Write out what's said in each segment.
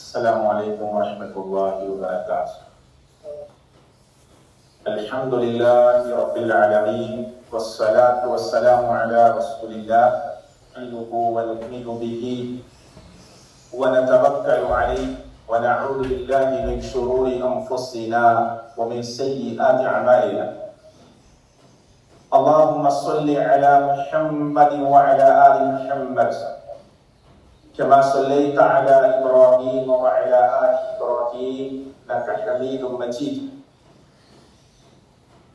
السلام عليكم ورحمة الله وبركاته. الحمد لله رب العالمين والصلاة والسلام على رسول الله نحمده ونؤمن به ونتوكل عليه ونعوذ بالله من شرور أنفسنا ومن سيئات أعمالنا. اللهم صل على محمد وعلى آل محمد كما صليت على إبراهيم وعلى آل إبراهيم إنك حميد مجيد.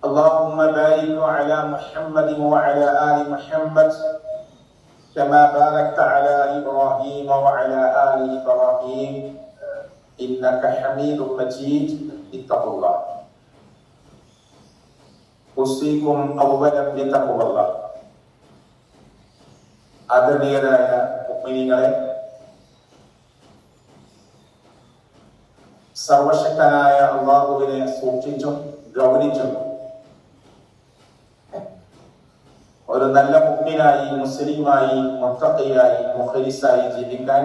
اللهم بارك على محمد وعلى آل محمد كما باركت على إبراهيم وعلى آل إبراهيم إنك حميد مجيد. اتقوا الله. أوصيكم أولا بتقوى الله. ആദരണീയരായ മുഅ്മിനീങ്ങളെ, സർവശക്തനായ അല്ലാഹുവിനെ സൂക്ഷിച്ചും ഗൗനിച്ചും ഒരു നല്ല മുഅ്മിനായി, മുസ്ലിമായി, മുത്തഖിയായി, മുഖ്ലിസായി ജീവിക്കാൻ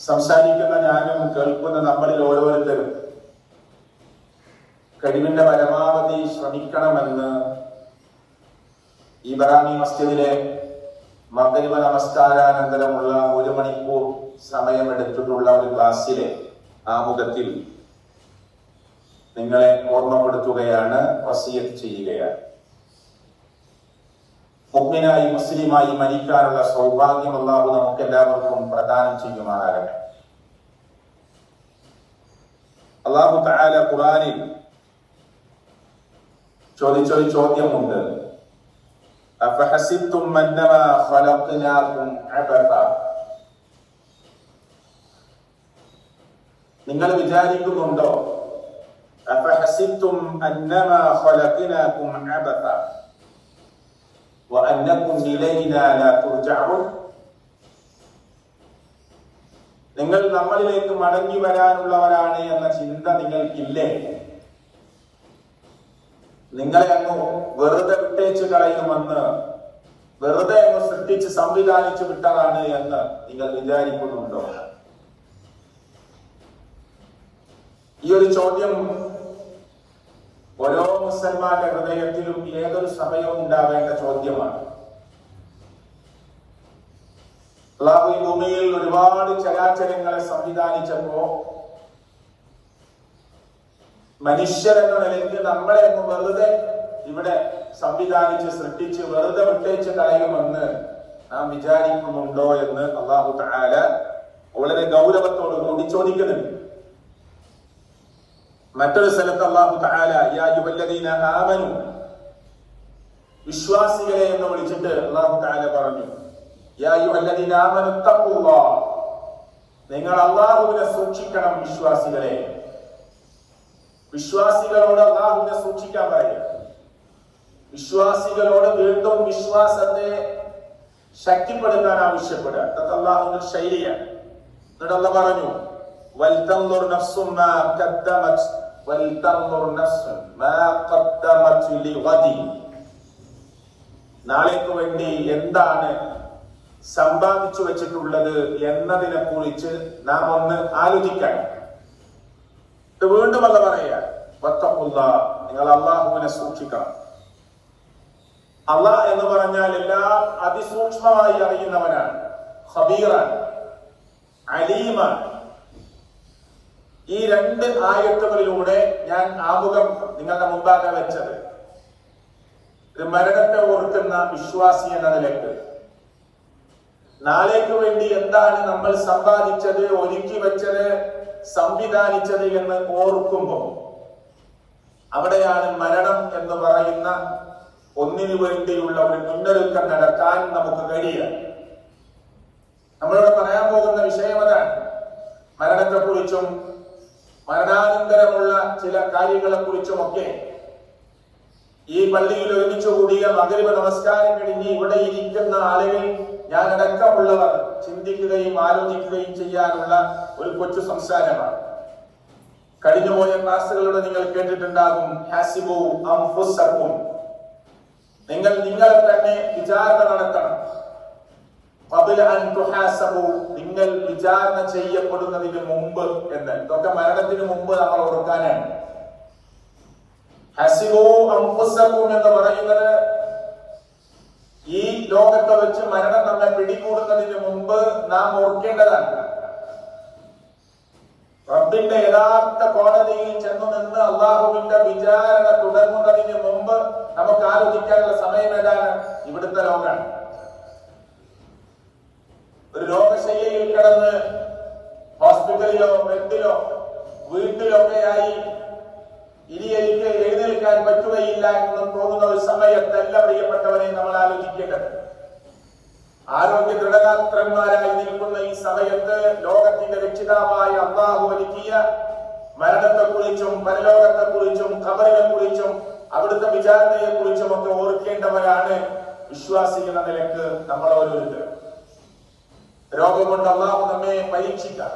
സംസാരിക്കുന്ന ഞാനും കേൾക്കുന്ന നമ്മളിൽ ഓരോരുത്തരും കഴിവിന്റെ പരമാവധി ശ്രമിക്കണമെന്ന് ഇബ്രാഹിം മസ്ജിദിലെ മഗ്രിബ് നമസ്കാരാനന്തരമുള്ള 1 മണിക്കൂർ സമയമെടുത്തിട്ടുള്ള ഒരു ക്ലാസ്സിലെ ആമുഖത്തിൽ നിങ്ങളെ ഓർമ്മപ്പെടുത്തുകയാണ്, വസിയത്ത് ചെയ്യുകയാണ്. മുഅ്മിനായി മുസ്ലിമായി മരിക്കാനുള്ള സൗഭാഗ്യം അല്ലാഹു നമുക്ക് എല്ലാവർക്കും പ്രദാനം ചെയ്യുമാറാകട്ടെ. അല്ലാഹു തആല ഖുർആനിൽ ചോദിച്ചൊരു ചോദ്യമുണ്ട്. അഫഹസിബ്തും അന്നമാ ഖലഖ്നാകും അബഥ. നിങ്ങൾ വിചാരിക്കുന്നുണ്ടോ? അഫഹസിബ്തും അന്നമാ ഖലഖ്നാകും അബഥ വഅന്നകും ഇലൈനാ ലാ തുർജഊൻ. നിങ്ങൾ നമ്മളിലേക്ക് മടങ്ങി വരാനുള്ളവരാണ് എന്ന ചിന്ത നിങ്ങൾക്കില്ലേ? നിങ്ങളെ അങ്ങ് വെറുതെ വിട്ടേച്ച് കളയുമെന്ന്, വെറുതെ അങ്ങ് സൃഷ്ടിച്ച് സംവിധാനിച്ചു വിട്ടതാണ് എന്ന് നിങ്ങൾ വിചാരിക്കുന്നുണ്ടോ? ഈ ഒരു ചോദ്യം ഓരോ മുസൽമാന്റെ ഹൃദയത്തിലും ഏതൊരു സമയവും ഉണ്ടാവേണ്ട ചോദ്യമാണ്. അല്ലാഹു ഈ ഭൂമിയിൽ ഒരുപാട് ചരാചരങ്ങളെ സംവിധാനിച്ചപ്പോ മനുഷ്യരെന്ന നിലയ്ക്ക് നമ്മളെ ഒന്ന് വെറുതെ ഇവിടെ സംവിധാനിച്ച് സൃഷ്ടിച്ച് വെറുതെ വിട്ടേച്ച് കളയുമെന്ന് നാം വിചാരിക്കുന്നുണ്ടോ എന്ന് അല്ലാഹു തആല വളരെ ഗൗരവത്തോട് കൂടി ചോദിക്കുന്നുണ്ട്. മറ്റൊരു സ്ഥലത്ത് അല്ലാഹു തആല യാ അയ്യുഹല്ലദീന ആമനു, വിശ്വാസികളെ എന്ന് വിളിച്ചിട്ട് അല്ലാഹു തആല പറഞ്ഞു, യാ അയ്യുഹല്ലദീന ആമനു തഖുല്ലാഹ്, നിങ്ങൾ അല്ലാഹുവിനെ സൂക്ഷിക്കണം. വിശ്വാസികളെ, വിശ്വാസികളോട് അല്ലാഹുവിനെ സൂക്ഷിക്കാൻ പറയുക. വിശ്വാസികളോട് വീണ്ടും വിശ്വാസത്തെ ശക്തിപ്പെടുത്താൻ ആവശ്യപ്പെടുക. അതൊക്കെ അല്ലാഹുവിന്റെ ശൈലിയാണ്. എന്നിട്ട് അല്ലാഹു പറഞ്ഞു, വൽതൻദുർ നഫ്സും മാ ഖദ്ദമത് വൽതൻദുർ നഫ്സും മാ ഖദ്ദമത് ലിഗദി. നാളേക്ക് വേണ്ടി എന്താണ് സമ്പാദിച്ചു വെച്ചിട്ടുള്ളത് എന്നതിനെ കുറിച്ച് നാം ഒന്ന് ആലോചിക്കാൻ. വീണ്ടും അല്ല പറയാ, വത്തഖുല്ലാഹ്, നിങ്ങൾ അല്ലാഹുവിനെ സൂക്ഷിക്കണം. അല്ലാഹ് എന്ന് പറഞ്ഞാൽ എല്ലാം അതിസൂക്ഷ്മമായി അറിയുന്നവനാണ്, ഖബീറാണ്, അലീമാണ്. ഈ 2 ആയത്തുകളിലൂടെ ഞാൻ ആമുഖം നിങ്ങളുടെ മുമ്പാകെ വെച്ചത് ഒരു മരണത്തെ ഓർക്കുന്ന വിശ്വാസി എന്ന നിലയ്ക്ക് നാളേക്ക് വേണ്ടി എന്താണ് നമ്മൾ സമ്പാദിച്ചത്, ഒരുക്കി വെച്ചത്, സംവിധാനിച്ചത് എന്ന് ഓർക്കുമ്പോൾ അവിടെയാണ് മരണം എന്ന് പറയുന്ന ഒന്നിനു വേണ്ടിയുള്ള ഒരു മുന്നൊരുക്കം നടത്താൻ നമുക്ക് കഴിയുക. നമ്മളിവിടെ പറയാൻ പോകുന്ന വിഷയം അതാണ്. മരണത്തെക്കുറിച്ചും മരണാനന്തരമുള്ള ചില കാര്യങ്ങളെ കുറിച്ചുമൊക്കെ ഈ പള്ളിയിൽ ഒരുമിച്ചു കൂടിയ മഗ്രിബ് നമസ്കാരം കഴിഞ്ഞ് ഇവിടെ ഇരിക്കുന്ന ആളുകൾ, ഞാൻ അടക്കമുള്ളവർ ചിന്തിക്കുകയും ആലോചിക്കുകയും ചെയ്യാനുള്ള ഒരു കൊച്ചു സംസാരമാണ്. കഴിഞ്ഞുപോയ ക്ലാസ്സുകളിലൂടെ നിങ്ങൾ കേട്ടിട്ടുണ്ടാകും, ഹാസിബു അൻഫുസകും, നിങ്ങൾ നിങ്ങളെ തന്നെ വിചാരണ നടത്തണം. നിങ്ങൾ വിചാരണ ചെയ്യപ്പെടുന്നതിന് മുമ്പ് എന്ന്. ഇതൊക്കെ മരണത്തിന് മുമ്പ് നമ്മൾ ഓർക്കാനാണ്. ഹസിബൂ അൻഫുസകും എന്ന് പറയുന്നത് ഈ ലോകത്തെ വെച്ച് മരണം നമ്മെ പിടികൂടുന്നതിന് മുമ്പ് നാം ഓർക്കേണ്ടതാണ്. റബ്ബിന്റെ യഥാർത്ഥ കോടതിയിൽ ചെന്നു നിന്ന് അള്ളാഹുവിന്റെ വിചാരണ തുടങ്ങുന്നതിന് മുമ്പ് നമുക്ക് ആലോചിക്കാനുള്ള സമയം ഏതാണ്? ഇവിടുത്തെ ലോകമാണ്. ഒരു രോഗശയ്യയിൽ കിടന്ന് ഹോസ്പിറ്റലിലോ ബെഡിലോ വീട്ടിലൊക്കെയായി ഇനി എനിക്ക് എഴുന്നേൽക്കാൻ പറ്റുകയില്ല എന്ന് തോന്നുന്ന ഒരു സമയത്തല്ല പ്രിയപ്പെട്ടവരെ നമ്മൾ ആലോചിക്കേണ്ടത്. ആരോഗ്യ ദൃഢഗാത്രന്മാരായി നിൽക്കുന്ന ഈ സമയത്ത് ലോകത്തിന്റെ രക്ഷിതാവായ അല്ലാഹു ഒരുക്കിയ മരണത്തെക്കുറിച്ചും പരലോകത്തെക്കുറിച്ചും ഖബറിനെ കുറിച്ചും അവിടുത്തെ വിചാരണയെ കുറിച്ചും ഒക്കെ ഓർക്കേണ്ടവരാണ് വിശ്വാസി എന്ന നിലക്ക് നമ്മൾ ഓരോരുത്തരും. രോഗം കൊണ്ട് അല്ലാഹു നമ്മെ പരീക്ഷിക്കാം.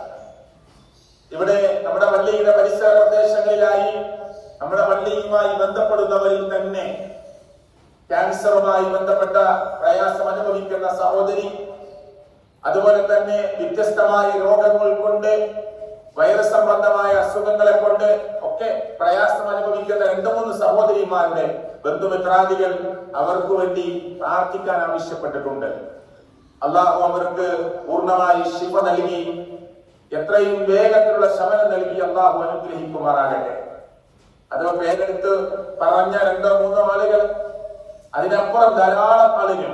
ഇവിടെ നമ്മുടെ പള്ളിയുടെ പരിസര പ്രദേശങ്ങളിലായി നമ്മുടെ പള്ളിയുമായി ബന്ധപ്പെടുന്നവരിൽ തന്നെ ക്യാൻസറുമായി ബന്ധപ്പെട്ട പ്രയാസം അനുഭവിക്കുന്ന സഹോദരി, അതുപോലെ തന്നെ വ്യത്യസ്തമായ രോഗങ്ങൾ കൊണ്ട് വൈറസ് സംബന്ധമായ അസുഖങ്ങളെ കൊണ്ട് ഒക്കെ പ്രയാസം അനുഭവിക്കുന്ന 2-3 സഹോദരിമാരുടെ ബന്ധുമിത്രാദികൾ അവർക്ക് വേണ്ടി പ്രാർത്ഥിക്കാൻ ആവശ്യപ്പെട്ടിട്ടുണ്ട്. അള്ളാഹു അവർക്ക് പൂർണ്ണമായി ശിഫ നൽകി എത്രയും വേഗത്തിലുള്ള ശമനം നൽകി അള്ളാഹു അനുഗ്രഹിക്കുമാറാകട്ടെ. അത് പേരെടുത്ത് പറഞ്ഞ 2-3 ആളുകൾ, അതിനപ്പുറം ധാരാളം ആളുകൾ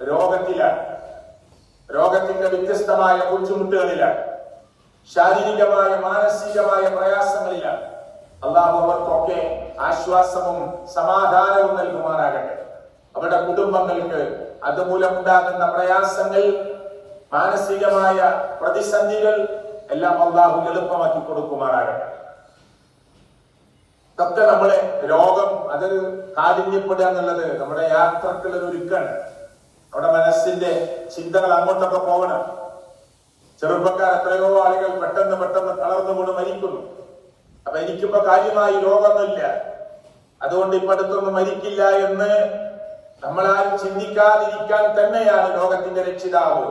രോഗത്തിലാണ്, രോഗത്തിന്റെ വ്യത്യസ്തമായ ബുദ്ധിമുട്ടുകളിലാണ്, ശാരീരികമായ മാനസികമായ പ്രയാസങ്ങളിലാണ്. അള്ളാഹു അവർക്കൊക്കെ ആശ്വാസവും സമാധാനവും നൽകുമാറാകട്ടെ. അവരുടെ കുടുംബങ്ങൾക്ക് അതുമൂലം ഉണ്ടാകുന്ന പ്രയാസങ്ങൾ, മാനസികമായ പ്രതിസന്ധികൾ എല്ലാം അള്ളാഹു എളുപ്പമാക്കി കൊടുക്കുമാറാകട്ടെ. ഇതൊക്കെ നമ്മളെ രോഗം അത് കാഠിന്യപ്പെടുക എന്നുള്ളത് നമ്മുടെ യാത്രക്കുള്ള ഒരു ഒരുക്കാണ്. നമ്മുടെ മനസ്സിന്റെ ചിന്തകൾ അങ്ങോട്ടൊക്കെ പോകണം. ചെറുപ്പക്കാർ എത്രയോ ആളുകൾ പെട്ടെന്ന് തളർന്നു കൊണ്ട് മരിക്കുന്നു. അപ്പൊ എനിക്കിപ്പോ കാര്യമായി രോഗമൊന്നുമില്ല, അതുകൊണ്ട് ഇപ്പൊ അടുത്തൊന്നും മരിക്കില്ല എന്ന് നമ്മളാരും ചിന്തിക്കാതിരിക്കാൻ തന്നെയാണ് ലോകത്തിന്റെ രക്ഷിതാവ്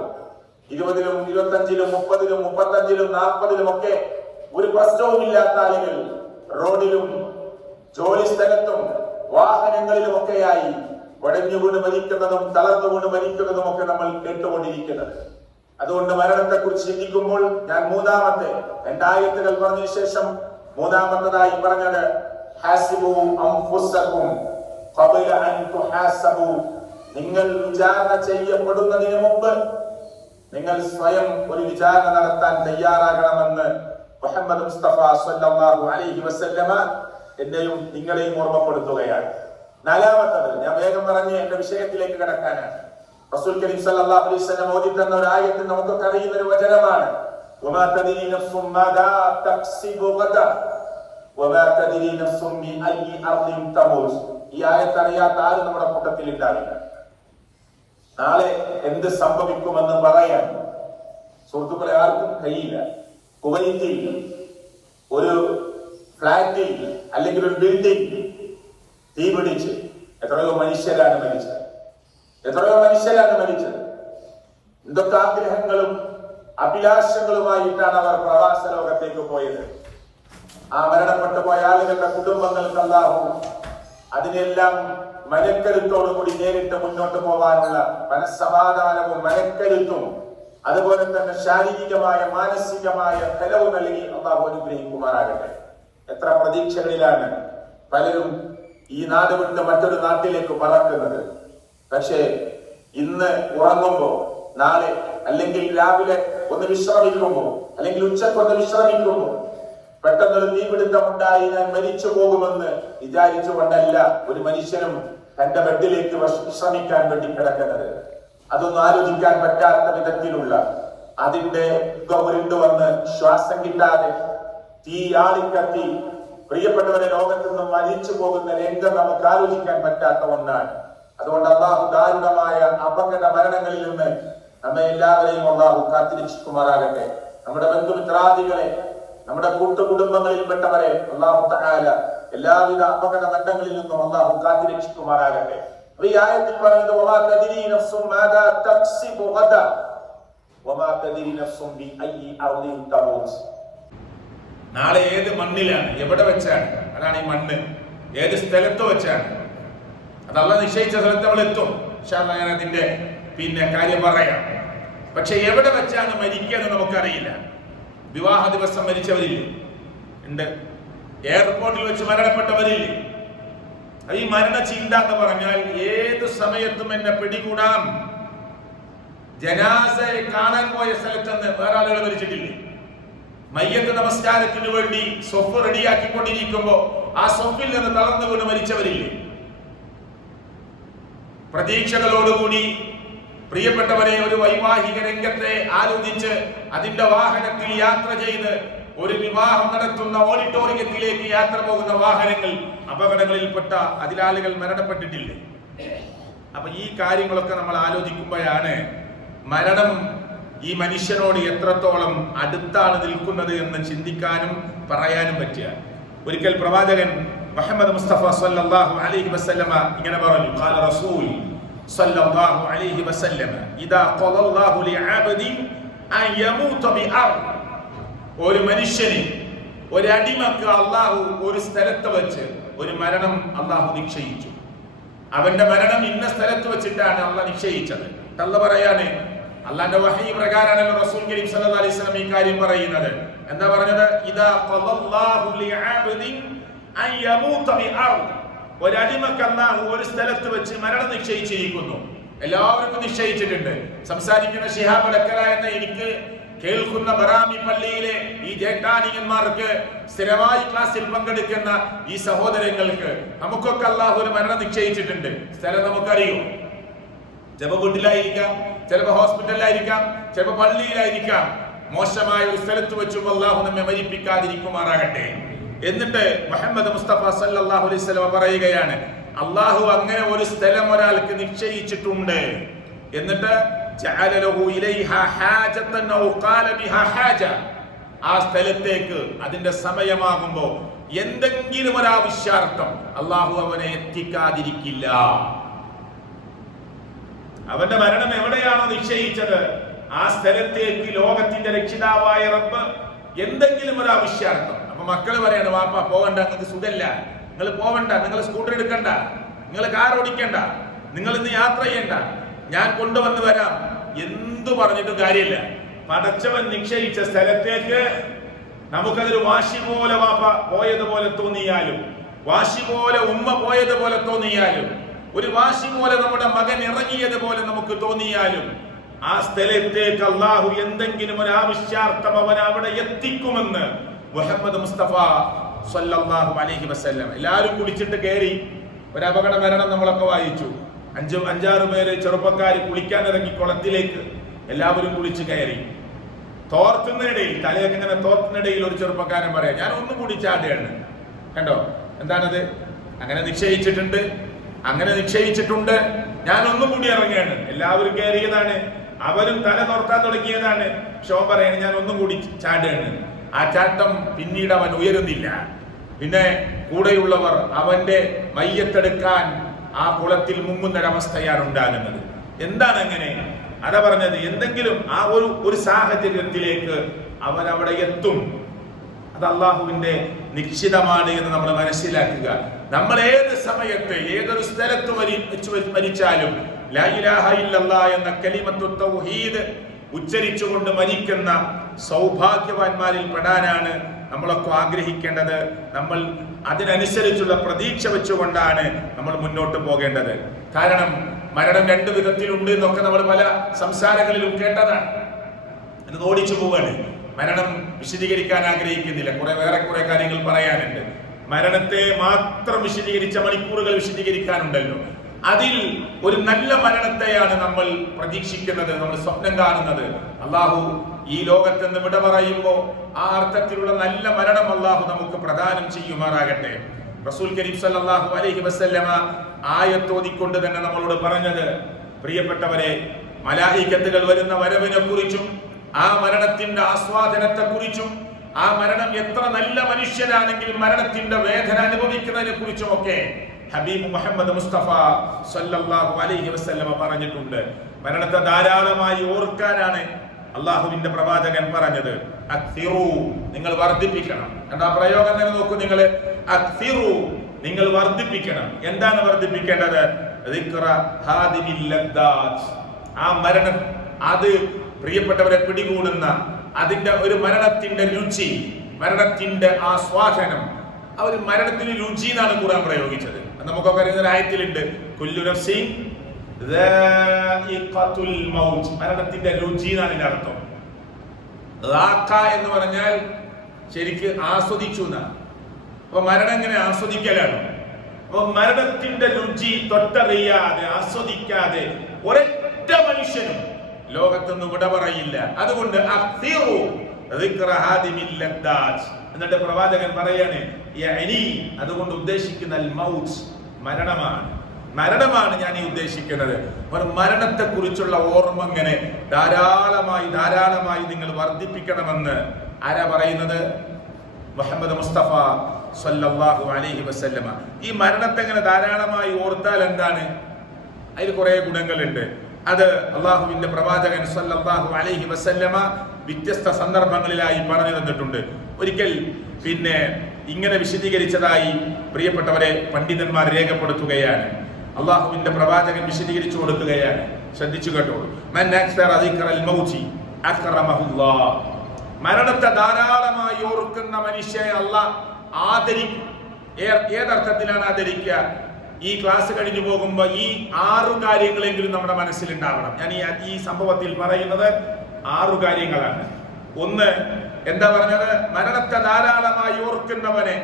20-ലും 25-ലും 30-ലും 35-ലും 40-ലും ഒക്കെ ഒരു പ്രശ്നവുമില്ലാത്ത ആളുകൾ റോഡിലും ജോലി സ്ഥലത്തും വാഹനങ്ങളിലും ഒക്കെയായി ഉടഞ്ഞു വീണ് മരിക്കുന്നതും തളർന്നു വീണ് മരിക്കുന്നതും ഒക്കെ നമ്മൾ കേട്ടുകൊണ്ടിരിക്കുന്നത്. അതുകൊണ്ട് മരണത്തെ കുറിച്ച് ചിന്തിക്കുമ്പോൾ ഞാൻ 2 ആയത്തുകൾ പറഞ്ഞതിന് ശേഷം 3-ാമത്തേതായി പറഞ്ഞത് ഹാസിബു അൻഫുസകും ഖബല അൻ തുഹാസബു, നിങ്ങൾ വിചാരണ ചെയ്യപ്പെടുന്നതിന് മുമ്പ് നിങ്ങൾ സ്വയം ഒരു വിചാരണ നടത്താൻ തയ്യാറാകണമെന്ന് മുഹമ്മദ് മുസ്തഫ സ്വല്ലല്ലാഹു അലൈഹി വസല്ലമ എന്നെയും നിങ്ങളെയും ഓർമ്മപ്പെടുത്തുകയാണ്. 4-ാമത്തത് ഞാൻ വേഗം പറഞ്ഞ് എന്റെ വിഷയത്തിലേക്ക് കടക്കാനാണ്. റസൂൽ കരീം സല്ലല്ലാഹു അലൈഹി വസല്ലം ഓതി തന്ന ഒരു ആയത്ത് നമുക്കൊക്കെ അറിയുന്ന ഒരു വചനമാണ്. വമാ തദ്രി നഫ്സും മാദാ തക്സിബു ഗദാ വമാ തദ്രി നഫ്സും ബി അയ്യി അർദിൻ തമൂത്. ഈ ആയത്ത് അറിയാത്ത ആരും നമ്മുടെ കൂട്ടത്തിൽ ഉണ്ടാവില്ല. നാളെ എന്ത് സംഭവിക്കുമെന്ന് പറയാൻ സുഹൃത്തുക്കളെ ആർക്കും കഴിയില്ല. കുവൈറ്റിൽ ഒരു ഫ്ലാറ്റിൽ അല്ലെങ്കിൽ ഒരു ബിൽഡിംഗ് തീപിടിച്ച് എത്രയോ മനുഷ്യരാണ് മരിച്ചത്. എന്തൊക്കെ ആഗ്രഹങ്ങളും അഭിലാഷങ്ങളുമായിട്ടാണ് അവർ പ്രവാസ ലോകത്തേക്ക് പോയത്. ആ മരണപ്പെട്ടു പോയ ആളുകളുടെ കുടുംബങ്ങൾക്ക് അല്ലാഹു അതിനെല്ലാം മനക്കരുത്തോടുകൂടി നേരിട്ട് മുന്നോട്ട് പോകാനുള്ള മനസ്സമാധാനവും മനക്കരുത്തും അതുപോലെ തന്നെ ശാരീരികമായ മാനസികമായ ബലവും നൽകി അല്ലാഹു അനുഗ്രഹിക്കുമാറാകട്ടെ. എത്ര പ്രതീക്ഷകളിലാണ് പലരും ഈ നാട് വിട്ട് മറ്റൊരു നാട്ടിലേക്ക് പറക്കുന്നത്. പക്ഷേ ഇന്ന് ഉറങ്ങുമ്പോ, നാളെ അല്ലെങ്കിൽ രാവിലെ ഒന്ന് വിശ്രമിക്കുമ്പോ, അല്ലെങ്കിൽ ഉച്ചക്കൊന്ന് വിശ്രമിക്കുമ്പോ പെട്ടെന്നൊരു തീപിടുത്തമുണ്ടായി ഞാൻ മരിച്ചു പോകുമെന്ന് വിചാരിച്ചുകൊണ്ടല്ല ഒരു മനുഷ്യനും തന്റെ ബെഡിലേക്ക് വിശ്രമിക്കാൻ വേണ്ടി കിടക്കുന്നത്. അതൊന്നും ആലോചിക്കാൻ പറ്റാത്ത വിധത്തിലുള്ള അതിന്റെ ഉരുണ്ടു വന്ന് ശ്വാസം കിട്ടാതെ തീ ആളിക്കത്തി പ്രിയപ്പെട്ടവരെ ലോകത്ത് നിന്നും മരിച്ചു പോകുന്ന രംഗം നമുക്ക് ആലോചിക്കാൻ പറ്റാത്ത ഒന്നാണ്. അതുകൊണ്ട് അള്ളാഹു ദാരുണമായ അപകട മരണങ്ങളിൽ നിന്ന് നമ്മെ എല്ലാവരെയും അള്ളാഹു കാത്തിരക്ഷിക്കുമാറാകട്ടെ. നമ്മുടെ ബന്ധുമിത്രാദികളെ, നമ്മുടെ കൂട്ടുകുടുംബങ്ങളിൽപ്പെട്ടവരെ അള്ളാഹു തആല എല്ലാവിധ അപകട മരണങ്ങളിൽ നിന്നും അള്ളാഹു കാത്തിരക്ഷിക്കുമാറാകട്ടെ. ഈ ആയത്തിൽ പറയുന്നത് വമാ തദ്രി നഫ്സും മാദാ തക്സിബു ഗദാ, വമാ തദ്രി നഫ്സുൻ ബിഅയ്യി അർദിൻ തമൂത്. നാളെ ഏത് മണ്ണിലാണ്, എവിടെ വെച്ചാണ്, അതാണ് ഈ മണ്ണ്, ഏത് സ്ഥലത്ത് വെച്ചാണ്, അത് അല്ലാഹ് നിശ്ചയിച്ച സ്ഥലത്ത് നമ്മൾ എത്തും. ഇൻഷാ അല്ലാഹ് ഞാൻ അതിന്റെ കാര്യം പറയാം. പക്ഷെ എവിടെ വെച്ചാണ് മരിക്കുക എന്ന് നമുക്കറിയില്ല. വിവാഹ ദിവസം മരിച്ചവരില്ലേ, ഉണ്ട്. എയർപോർട്ടിൽ വെച്ച് മരണപ്പെട്ടവരില്ലേ. ഈ മരണചിന്ത എന്ന് പറഞ്ഞാൽ ഏത് സമയത്തും എന്നെ പിടികൂടാം. ജനാസയെ കാണാൻ പോയ സ്ഥലത്ത് വേറെ ആളുകൾ മരിച്ചിട്ടില്ലേ? മയ്യത്ത് നമസ്കാരത്തിന് വേണ്ടി സ്വഫ് റെഡിയാക്കിക്കൊണ്ടിരിക്കുമ്പോ ആ സ്വഫിൽ നിന്ന് തളർന്നു വീണ് മരിച്ചവരില്ലേ? പ്രതീക്ഷകളോടുകൂടി പ്രിയപ്പെട്ടവരെ ഒരു വൈവാഹിക രംഗത്തെ ആലോചിച്ച് അതിന്റെ വാഹനത്തിൽ യാത്ര ചെയ്ത് ഒരു വിവാഹം നടത്തുന്ന ഓഡിറ്റോറിയത്തിലേക്ക് യാത്ര പോകുന്ന വാഹനങ്ങൾ അപകടങ്ങളിൽപ്പെട്ട അതിലാളുകൾ മരണപ്പെട്ടിട്ടില്ലേ? അപ്പൊ ഈ കാര്യങ്ങളൊക്കെ നമ്മൾ ആലോചിക്കുമ്പോഴാണ് മരണം ഈ മനുഷ്യനോട് എത്രത്തോളം അടുത്താണ് നിൽക്കുന്നത് എന്ന് ചിന്തിക്കാനും പറയാനും പറ്റുക. ഒരിക്കൽ പ്രവാചകൻ മുഹമ്മദ് മുസ്തഫ സല്ലല്ലാഹു അലൈഹി വസല്ലമ ഇങ്ങനെ പറഞ്ഞു, ഖാല റസൂൽ സല്ലല്ലാഹു അലൈഹി വസല്ലമ ഇദാ ഖലല്ലാഹു ലിഅബ്ദിൻ അൻ യമൂത ബിഅർദ്. ഒരു മനുഷ്യന്, ഒരു അടിമക്ക് അല്ലാഹു ഒരു സ്ഥലത്ത് വെച്ച് ഒരു മരണം അല്ലാഹു നിശ്ചയിച്ചു. അവന്റെ മരണം ഇന്ന സ്ഥലത്ത് വെച്ചിട്ടാണ് അല്ലാഹ് നിശ്ചയിച്ചത്. അല്ലാഹ് പറയാണ്, അല്ലാഹുവിന്റെ വഹയി പ്രകാരമാണല്ലോ റസൂൽ കരീം സല്ലല്ലാഹു അലൈഹി വസല്ലം ഈ കാര്യം പറയുന്നത്. എന്താ പറഞ്ഞത്? ഇദാ ഖലല്ലാഹു ലിഅബ്ദിൻ അൻ യമൂത ബിഅർദ്. ഒരു അടിമക്ക് അല്ലാഹു ഒരു സ്ഥലത്ത് വെച്ച് മരണം നിശ്ചയിച്ചിരിക്കുന്നു. എല്ലാവർക്കും നിശ്ചയിച്ചിട്ടുണ്ട്. സംസാരിക്കുന്ന ശിഹാബ് അലക്കര എന്ന എനിക്ക് കേൾക്കുന്ന ബറാമി പള്ളിയിലെ ഈ ജേഷ്ഠാനിയന്മാർക്ക്, സ്ഥിരമായി ക്ലാസ്സിൽ പങ്കെടുക്കുന്ന ഈ സഹോദരങ്ങൾക്ക്, നമുക്കൊക്കെ അല്ലാഹു ഒരു മരണം നിശ്ചയിച്ചിട്ടുണ്ട്. സ്ഥലം നമുക്കറിയോ? ചിലപ്പോ വീട്ടിലായിരിക്കാം, ചിലപ്പോ ഹോസ്പിറ്റലിലായിരിക്കാം, ചിലപ്പോ പള്ളിയിലായിരിക്കാം. മോശമായ ഒരു സ്ഥലത്ത് വെച്ചും അല്ലാഹു നമ്മെ മരിപ്പിക്കാതിരിക്കുമാറാകട്ടെ. എന്നിട്ട് മുഹമ്മദ് മുസ്തഫ സല്ലല്ലാഹു അലൈഹി വസല്ലം പറയുകയാണ്, അല്ലാഹു അങ്ങനെ ഒരു സ്ഥലം ഒരാൾക്ക് നിശ്ചയിച്ചിട്ടുണ്ട്. എന്നിട്ട് ജഅല ലഹു ഇലൈഹാ ഹാജതൻ ഔ ഖാല ബിഹാ ഹാജ. ആ സ്ഥലത്തേക്ക് അതിന്റെ സമയമാകുമ്പോ എന്തെങ്കിലും ഒരു ആവശ്യാർത്ഥം അല്ലാഹു അവനെ എത്തിക്കാതിരിക്കില്ല. അവന്റെ മരണം എവിടെയാണോ നിശ്ചയിച്ചത് ആ സ്ഥലത്തേക്ക് ലോകത്തിന്റെ രക്ഷിതാവായ റബ്ബ് എന്തെങ്കിലും ഒരു ആവശ്യാർത്ഥം. അപ്പൊ മക്കള് പറയാണ്, വാപ്പ പോകണ്ട, നിങ്ങൾക്ക് സുഖല്ല, നിങ്ങൾ പോവണ്ട, നിങ്ങൾ സ്കൂട്ടർ എടുക്കണ്ട, നിങ്ങൾ കാർ ഓടിക്കണ്ട, നിങ്ങൾ ഇന്ന് യാത്ര ചെയ്യണ്ട, ഞാൻ കൊണ്ടുവന്ന് വരാം, എന്തു പറഞ്ഞിട്ടും കാര്യമില്ല. പടച്ചവൻ നിശ്ചയിച്ച സ്ഥലത്തേക്ക് നമുക്കതൊരു വാശി പോലെ വാപ്പ പോയതുപോലെ തോന്നിയാലും, വാശി പോലെ ഉമ്മ പോയതുപോലെ തോന്നിയാലും, ഒരു വാശി പോലെ നമ്മുടെ മകൻ ഇറങ്ങിയതുപോലെ നമുക്ക് തോന്നിയാലും, ആ സ്ഥലത്തേക്ക് അല്ലാഹു എന്തെങ്കിലും ഒരു ആവശ്യാർത്ഥം അവൻ അവിടെ എത്തിക്കുമെന്ന് മുഹമ്മദ് മുസ്തഫ സല്ലല്ലാഹു അലൈഹി വസല്ലം. എല്ലാവരും കുളിച്ചിട്ട് കയറി. ഒരു അപകട മരണം നമ്മളൊക്കെ വായിച്ചു. 5-6 പേര് ചെറുപ്പക്കാർ കുളിക്കാൻ ഇറങ്ങി കുളത്തിലേക്ക്. എല്ലാവരും കുളിച്ച് കയറി. തോർത്തുന്നിടയിൽ, തലയൊക്കെ ഇങ്ങനെ തോർത്തുന്നിടയിൽ ഒരു ചെറുപ്പക്കാരൻ പറയാം, ഞാൻ ഒന്നും കൂടി ചാടുകയാണ്. കണ്ടോ എന്താണത്? അങ്ങനെ നിശ്ചയിച്ചിട്ടുണ്ട്, അങ്ങനെ നിശ്ചയിച്ചിട്ടുണ്ട്, ഞാൻ ഒന്നും കൂടി ഇറങ്ങുകയാണ്. എല്ലാവരും കയറിയതാണ്, അവരും തല തോർത്താൻ തുടങ്ങിയതാണ്. ഷോ പറയാണ്, ഞാൻ ഒന്നും കൂടി ചാടുകയാണ്. ആ ചാട്ടം പിന്നീട് അവൻ ഉയരുന്നില്ല. പിന്നെ കൂടെയുള്ളവർ അവന്റെ മയ്യത്തെടുക്കാൻ ആ കുളത്തിൽ മുങ്ങുന്നൊരവസ്ഥയാണ് ഉണ്ടാകുന്നത്. എന്താണ് അങ്ങനെ? അതാ പറഞ്ഞത്, എന്തെങ്കിലും ആ ഒരു സാഹചര്യത്തിലേക്ക് അവൻ അവിടെ എത്തും. അത് അള്ളാഹുവിന്റെ നിശ്ചിതമാണ് എന്ന് നമ്മൾ മനസ്സിലാക്കുക. നമ്മൾ ഏത് സമയത്ത് ഏതൊരു സ്ഥലത്ത് മരിച്ചാലും ലാ ഇലാഹ ഇല്ലല്ലാഹ് എന്ന കലിമത്തു തൗഹീദ് ഉച്ചരിച്ചുകൊണ്ട് മരിക്കുന്ന സൗഭാഗ്യവാന്മാരിൽ പെടാനാണ് നമ്മളൊക്കെ ആഗ്രഹിക്കേണ്ടത്. നമ്മൾ അതിനനുസരിച്ചുള്ള പ്രതീക്ഷ വെച്ചുകൊണ്ടാണ് നമ്മൾ മുന്നോട്ട് പോകേണ്ടത്. കാരണം മരണം 2 വിധത്തിലുണ്ട് എന്നൊക്കെ നമ്മൾ പല സംസാരങ്ങളിലും കേട്ടതാണ്. അത് ഓടിച്ചു പോവാണ്. മരണം വിശദീകരിക്കാൻ ആഗ്രഹിക്കുന്നില്ല, വേറെ കുറെ കാര്യങ്ങൾ പറയാനുണ്ട്. മരണത്തെ മാത്രം വിശദീകരിച്ച മണിക്കൂറുകൾ വിശദീകരിക്കാനുണ്ടല്ലോ. അതിൽ ഒരു നല്ല മരണത്തെയാണ് നമ്മൾ പ്രതീക്ഷിക്കുന്നത്, നമ്മൾ സ്വപ്നം കാണുന്നത്. അള്ളാഹു ഈ ലോകത്ത് നിന്ന് വിട പറയുമ്പോൾ ആ അർത്ഥത്തിലുള്ള നല്ല മരണം അള്ളാഹു നമുക്ക് പ്രദാനം ചെയ്യുമാറാകട്ടെ. റസൂൽ കരീം സല്ലല്ലാഹു അലൈഹി വസല്ലമ ആയത്തോതിക്കൊണ്ട് തന്നെ നമ്മളോട് പറഞ്ഞത്, പ്രിയപ്പെട്ടവരെ, മലായികത്തുകൾ വരുന്ന വരവിനെ കുറിച്ചും ആ മരണത്തിന്റെ ആസ്വാദനത്തെ കുറിച്ചും ആ മരണം എത്ര നല്ല മനുഷ്യനാണെങ്കിലും മരണത്തിന്റെ വേദന അനുഭവിക്കുന്നതിനെ കുറിച്ചുമൊക്കെ ഹബീബ് മുഹമ്മദ് മുസ്തഫ സല്ലല്ലാഹു അലൈഹി വസല്ലമ പറഞ്ഞിട്ടുണ്ട്. മരണത്തെ ധാരാളമായി ഓർക്കാനാണ് അള്ളാഹുവിന്റെ പ്രവാചകൻ പറഞ്ഞത് അക്സിറു, നിങ്ങൾ വർദ്ധിപ്പിക്കണം. എന്താ പ്രയോഗം തന്നെ നോക്കൂ നിങ്ങൾ. അക്സിറു, നിങ്ങൾ വർദ്ധിപ്പിക്കണം. എന്താണ് വർദ്ധിപ്പിക്കേണ്ടത്? ദിക്റ ഹാദിമിൽ ലദ്ദാത്ത്, ആ മരണം, അത് പ്രിയപ്പെട്ടവരെ പിടികൂടുന്ന അതിന്റെ ഒരു മരണത്തിന്റെ രുചി, മരണത്തിന്റെ ആസ്വാദനം. ആ ഒരു മരണത്തിന് രുചി എന്നാണ് ഖുർആൻ പ്രയോഗിച്ചത്. നമുക്കൊക്കെ അറിയുന്ന ഒരു ആയത്തിലുണ്ട്, കുല്ലു നഫ്സിൻ ദാഇഖത്തുൽ മൗത്ത്, മരണത്തിന്റെ രുചി എന്നാണ് ഇതിന്റെ അർത്ഥം. ദാഖ എന്ന് പറഞ്ഞാൽ ശരിക്ക് ആസ്വദിച്ചു എന്നാണ്. അപ്പൊ മരണം എങ്ങനെ ആസ്വദിക്കലാണ്? അപ്പൊ മരണത്തിന്റെ രുചി തൊട്ടറിയാതെ ആസ്വദിക്കാതെ ഒരൊറ്റ മനുഷ്യനും ലോകത്തൊന്നും വിട പറയില്ല. അതുകൊണ്ട് എന്നിട്ട് പ്രവാചകൻ പറയാണ്, അതുകൊണ്ട് ഉദ്ദേശിക്കുന്ന മരണമാണ്, മരണമാണ് ഞാൻ ഈ ഉദ്ദേശിക്കുന്നത്. മരണത്തെ കുറിച്ചുള്ള ഓർമ്മ ഇങ്ങനെ ധാരാളമായി നിങ്ങൾ വർദ്ധിപ്പിക്കണമെന്ന് ആരാ പറയുന്നത്? മുഹമ്മദ് മുസ്തഫ സല്ലല്ലാഹു അലൈഹി വസല്ലമ. ഈ മരണത്തെ ഇങ്ങനെ ധാരാളമായി ഓർത്താൽ എന്താണ്? അതിൽ കുറെ ഗുണങ്ങളുണ്ട്. അത് അള്ളാഹുവിന്റെ പ്രവാചകൻ സല്ലല്ലാഹു അലൈഹി വസല്ലമ വ്യത്യസ്ത സന്ദർഭങ്ങളിലായി പറഞ്ഞു തന്നിട്ടുണ്ട്. ഒരിക്കൽ പിന്നെ ഇങ്ങനെ വിശദീകരിച്ചതായി പ്രിയപ്പെട്ടവരെ പണ്ഡിതന്മാർ രേഖപ്പെടുത്തുകയാണ്. അള്ളാഹുവിന്റെ പ്രവാചകൻ വിശദീകരിച്ചു കൊടുക്കുകയാണ്. ശ്രദ്ധിച്ചു കേട്ടോളൂ. മരണത്തെ ധാരാളമായി ഓർക്കുന്ന മനുഷ്യനെ അള്ളാഹ് ആദരിക്കും. ഏതർത്ഥത്തിലാണ് ആദരിക്കുക? ഈ ക്ലാസ് കഴിഞ്ഞു പോകുമ്പോ ഈ 6 കാര്യങ്ങളെങ്കിലും നമ്മുടെ മനസ്സിലുണ്ടാവണം. ഞാൻ ഈ സംഭവത്തിൽ പറയുന്നത് 6 കാര്യങ്ങളാണ്. ഒന്ന്, എന്താ പറഞ്ഞത്? മരണത്തെ ധാരാളമായി ഓർക്കുന്നവനെ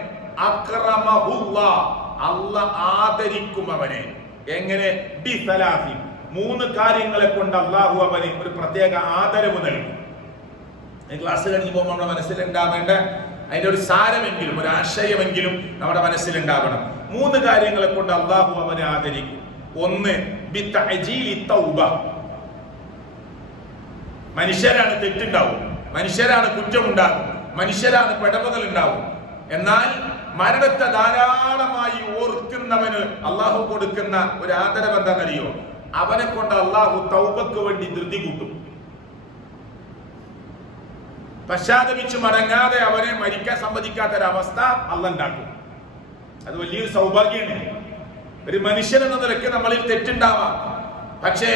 അക്രമഹുല്ലാഹ്, അല്ലാഹ് ആദരിക്കും അവനെ. എങ്ങനെ? ബിസലാസി, 3 കാര്യങ്ങളെ കൊണ്ട് അള്ളാഹു അവന് ഒരു പ്രത്യേക ആദരവ് നൽകും. ഈ ക്ലാസ് കഴിഞ്ഞു പോകുമ്പോൾ നമ്മുടെ മനസ്സിലുണ്ടാവേണ്ട അതിന്റെ ഒരു സാരമെങ്കിലും ഒരു ആശയമെങ്കിലും നമ്മുടെ മനസ്സിലുണ്ടാവണം. 3 കാര്യങ്ങളെ കൊണ്ട് അള്ളാഹു അവനെ ആദരിക്കും. ഒന്ന്, ബിതഅജീലി തൗബ, മനുഷ്യരാണ് തെറ്റുണ്ടാവും, മനുഷ്യരാണ് കുറ്റമുണ്ടാകും, മനുഷ്യരാണ് പിഴവുകൾ ഉണ്ടാവും. എന്നാൽ മരണത്തെ ധാരാളമായി ഓർക്കുന്നവന് അള്ളാഹു കൊടുക്കുന്ന ഒരു ആദരവ് എന്താണെന്നറിയോ? അവനെ കൊണ്ട് അള്ളാഹു തൗബക്ക് വേണ്ടി ധൃതി കൂട്ടും. പശ്ചാത്തപിച്ച് മടങ്ങാതെ അവനെ മരിക്കാൻ സമ്മതിക്കാത്തൊരവസ്ഥ അള്ളാഹ് ഉണ്ടാക്കും. അത് വലിയൊരു സൗഭാഗ്യമാണ്. ഒരു മനുഷ്യൻ എന്ന നിലയ്ക്ക് നമ്മളിൽ തെറ്റുണ്ടാവാം, പക്ഷേ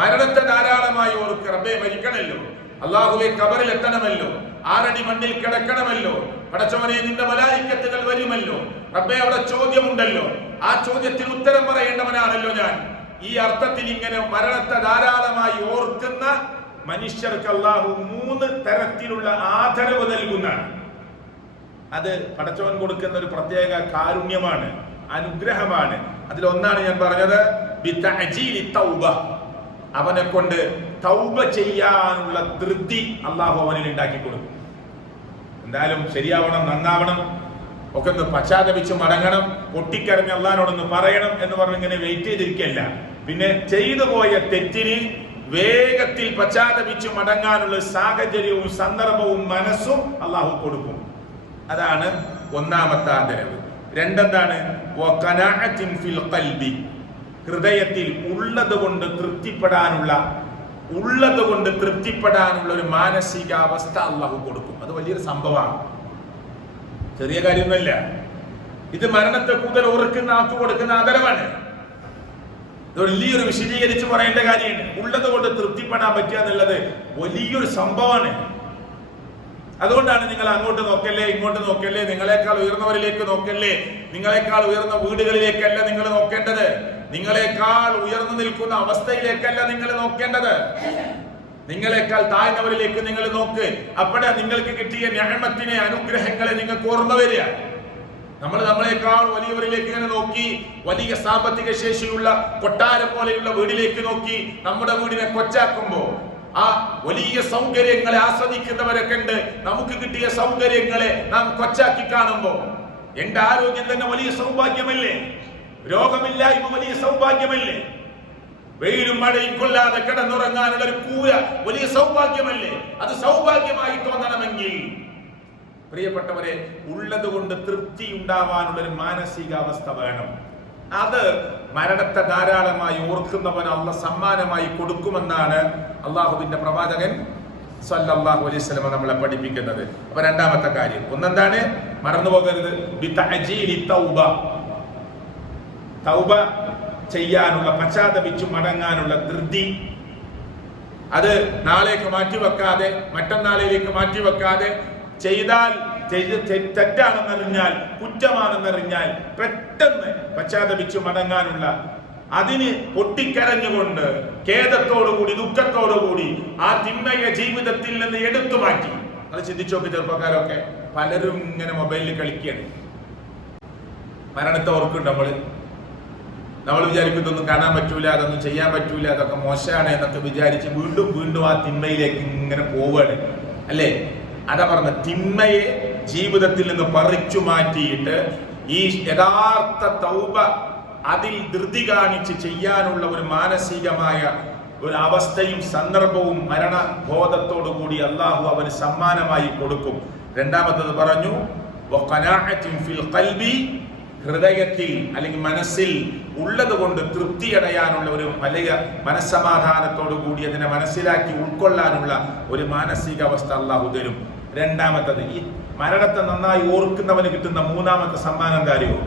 മരണത്തെ ധാരാളമായി ഓർക്കുക. റബ്ബേ മരിക്കണമല്ലോ, അള്ളാഹുവെ ഖബറിൽ എത്തണമല്ലോ, 6 അടി മണ്ണിൽ കിടക്കണമല്ലോ, പടച്ചവനെ നിന്റെ മലായിക്കത്തുകൾ വരുമല്ലോ, റബ്ബേ അവിടെ ചോദ്യമുണ്ടല്ലോ, ആ ചോദ്യത്തിന് ഉത്തരം പറയേണ്ടവനാണല്ലോ ഞാൻ. ഈ അർത്ഥത്തിൽ ഇങ്ങനെ മരണത്തെ ധാരാളമായി ഓർക്കുന്ന മനുഷ്യർക്ക് അള്ളാഹു 3 തരത്തിലുള്ള ആദരവ് നൽകുന്നതാണ്. അത് പടച്ചവൻ കൊടുക്കുന്ന ഒരു പ്രത്യേക കാരുണ്യമാണ്, അനുഗ്രഹമാണ്. അതിലൊന്നാണ് ഞാൻ പറഞ്ഞത്, ബിതഅജീലി തൗബ, അവനെ കൊണ്ട് തൗബ ചെയ്യാനുള്ള ധൃതി അള്ളാഹു അവനിൽ ഉണ്ടാക്കി കൊടുക്കും. എന്തായാലും ശരിയാവണം, നന്നാവണം, ഒക്കെ ഒന്ന് പശ്ചാത്തപിച്ച് മടങ്ങണം, പൊട്ടിക്കരഞ്ഞ് അള്ളാഹിനോടൊന്ന് പറയണം എന്ന് പറഞ്ഞ് ഇങ്ങനെ വെയിറ്റ് ചെയ്തിരിക്കല്ല. പിന്നെ ചെയ്തു പോയ തെറ്റിന് വേഗത്തിൽ പശ്ചാത്തപിച്ച് മടങ്ങാനുള്ള സാഹചര്യവും സന്ദർഭവും മനസ്സും അള്ളാഹു കൊടുക്കും. അതാണ് ഒന്നാമത്തെ ആദരവ്. രണ്ടെന്താണ്? ഹൃദയത്തിൽ ഉള്ളത് കൊണ്ട് തൃപ്തിപ്പെടാനുള്ള ഒരു മാനസികാവസ്ഥ അള്ളാഹു കൊടുക്കും. അത് വലിയൊരു സംഭവമാണ്, ചെറിയ കാര്യമൊന്നുമല്ല. ഇത് മരണത്തെ കൂടുതൽ ഓർക്കുന്ന ആൾക്ക് കൊടുക്കുന്ന ആദരവാണ്. ഇത് വലിയൊരു വിശദീകരിച്ച് പറയേണ്ട കാര്യമാണ്. ഉള്ളത് കൊണ്ട് തൃപ്തിപ്പെടാൻ പറ്റുക എന്നുള്ളത് വലിയൊരു സംഭവമാണ്. അതുകൊണ്ടാണ് നിങ്ങൾ അങ്ങോട്ട് നോക്കല്ലേ, ഇങ്ങോട്ട് നോക്കല്ലേ, നിങ്ങളെക്കാൾ ഉയർന്നവരിലേക്ക് നോക്കല്ലേ, നിങ്ങളെക്കാൾ ഉയർന്ന വീടുകളിലേക്കല്ല നിങ്ങൾ നോക്കേണ്ടത്, നിങ്ങളെക്കാൾ ഉയർന്നു നിൽക്കുന്ന അവസ്ഥയിലേക്കല്ല നിങ്ങൾ നോക്കേണ്ടത്, നിങ്ങളെക്കാൾ താഴ്ന്നവരിലേക്ക് നിങ്ങൾ നോക്ക്. അപ്പോഴാ നിങ്ങൾക്ക് കിട്ടിയ നിഅമത്തിനെ, അനുഗ്രഹങ്ങളെ നിങ്ങൾക്ക് ഓർമ്മ വരിക. നമ്മളെക്കാൾ വലിയവരിലേക്ക് ഇങ്ങനെ നോക്കി, വലിയ സാമ്പത്തിക ശേഷിയുള്ള കൊട്ടാരം പോലെയുള്ള വീടിലേക്ക് നോക്കി നമ്മുടെ വീടിനെ കൊച്ചാക്കുമ്പോ, ആ വലിയ സൗകര്യങ്ങളെ ആസ്വദിക്കുന്നവരൊക്കെ ഉണ്ട്. നമുക്ക് കിട്ടിയ സൗകര്യങ്ങളെ നാം കൊച്ചാക്കി കാണുമ്പോ, എന്റെ ആരോഗ്യം തന്നെ വലിയ സൗഭാഗ്യമല്ലേ, രോഗമില്ലായ്മ വലിയ സൗഭാഗ്യമല്ലേ, വെയിലും മഴയും കൊല്ലാതെ കിടന്നുറങ്ങാനുള്ള ഒരു കൂര വലിയ സൗഭാഗ്യമല്ലേ. അത് സൗഭാഗ്യമായി തോന്നണമെങ്കിൽ പ്രിയപ്പെട്ടവരെ, ഉള്ളത് കൊണ്ട് തൃപ്തി ഉണ്ടാവാനുള്ള ഒരു മാനസികാവസ്ഥ വേണം. അത് മരണത്തെ ധാരാളമായി ഓർക്കുന്നവൻ അള്ളാഹ് സമ്മാനമായി കൊടുക്കുമെന്നാണ് അള്ളാഹുവിന്റെ പ്രവാചകൻ സല്ലല്ലാഹു അലൈഹി വസല്ലം നമ്മളെ പഠിപ്പിക്കുന്നത്. അപ്പൊ രണ്ടാമത്തെ കാര്യം ഒന്നെന്താണ്? മറന്നുപോകരുത്, ബിതഅജീലി തൗബ, തൗബ ചെയ്യാനുള്ള, പശ്ചാത്തപിച്ചു മടങ്ങാനുള്ള ധൃതി. അത് നാളേക്ക് മാറ്റിവെക്കാതെ, മറ്റന്നാളിലേക്ക് മാറ്റിവെക്കാതെ, ചെയ്താൽ തെറ്റാണെന്നറിഞ്ഞാൽ, കുറ്റമാണെന്നറിഞ്ഞാൽ പെട്ടെന്ന് പശ്ചാത്തപിച്ചു മടങ്ങാനുള്ള, അതിന് പൊട്ടിക്കരഞ്ഞുകൊണ്ട് ഖേദത്തോടുകൂടി ദുഃഖത്തോടുകൂടി ആ തിന്മയെ ജീവിതത്തിൽ നിന്ന് എടുത്തു മാറ്റി. അത് ചിന്തിച്ചു നോക്കി ചെറുപ്പക്കാരൊക്കെ. പലരും ഇങ്ങനെ മൊബൈലിൽ കളിക്കുകയാണ്. മരണത്തെ ഓർക്കുന്നുണ്ട് നമ്മൾ വിചാരിക്കുന്നൊന്നും കാണാൻ പറ്റൂല, അതൊന്നും ചെയ്യാൻ പറ്റൂല, അതൊക്കെ മോശമാണ് എന്നൊക്കെ വിചാരിച്ച് വീണ്ടും വീണ്ടും ആ തിന്മയിലേക്ക് ഇങ്ങനെ പോവുകയാണ്, അല്ലേ? അതാ പറഞ്ഞ, തിന്മയെ ജീവിതത്തിൽ നിന്ന് പറിച്ചു മാറ്റിയിട്ട് ഈ യഥാർത്ഥ തൗബ അതിൽ ധൃതി കാണിച്ച് ചെയ്യാനുള്ള ഒരു മാനസികമായ ഒരു അവസ്ഥയും സന്ദർഭവും മരണബോധത്തോടു കൂടി അള്ളാഹു അവന് സമ്മാനമായി കൊടുക്കും. രണ്ടാമത്തത് പറഞ്ഞു, ഹൃദയത്തിൽ അല്ലെങ്കിൽ മനസ്സിൽ ഉള്ളത് കൊണ്ട് തൃപ്തിയടയാനുള്ള ഒരു വലിയ മനസ്സമാധാനത്തോടു കൂടി അതിനെ മനസ്സിലാക്കി ഉൾക്കൊള്ളാനുള്ള ഒരു മാനസികാവസ്ഥ അള്ളാഹു തരും. രണ്ടാമത്തത്, ഈ മരണത്തെ നന്നായി ഓർക്കുന്നവന് കിട്ടുന്ന മൂന്നാമത്തെ സമ്മാനം കാര്യമോ,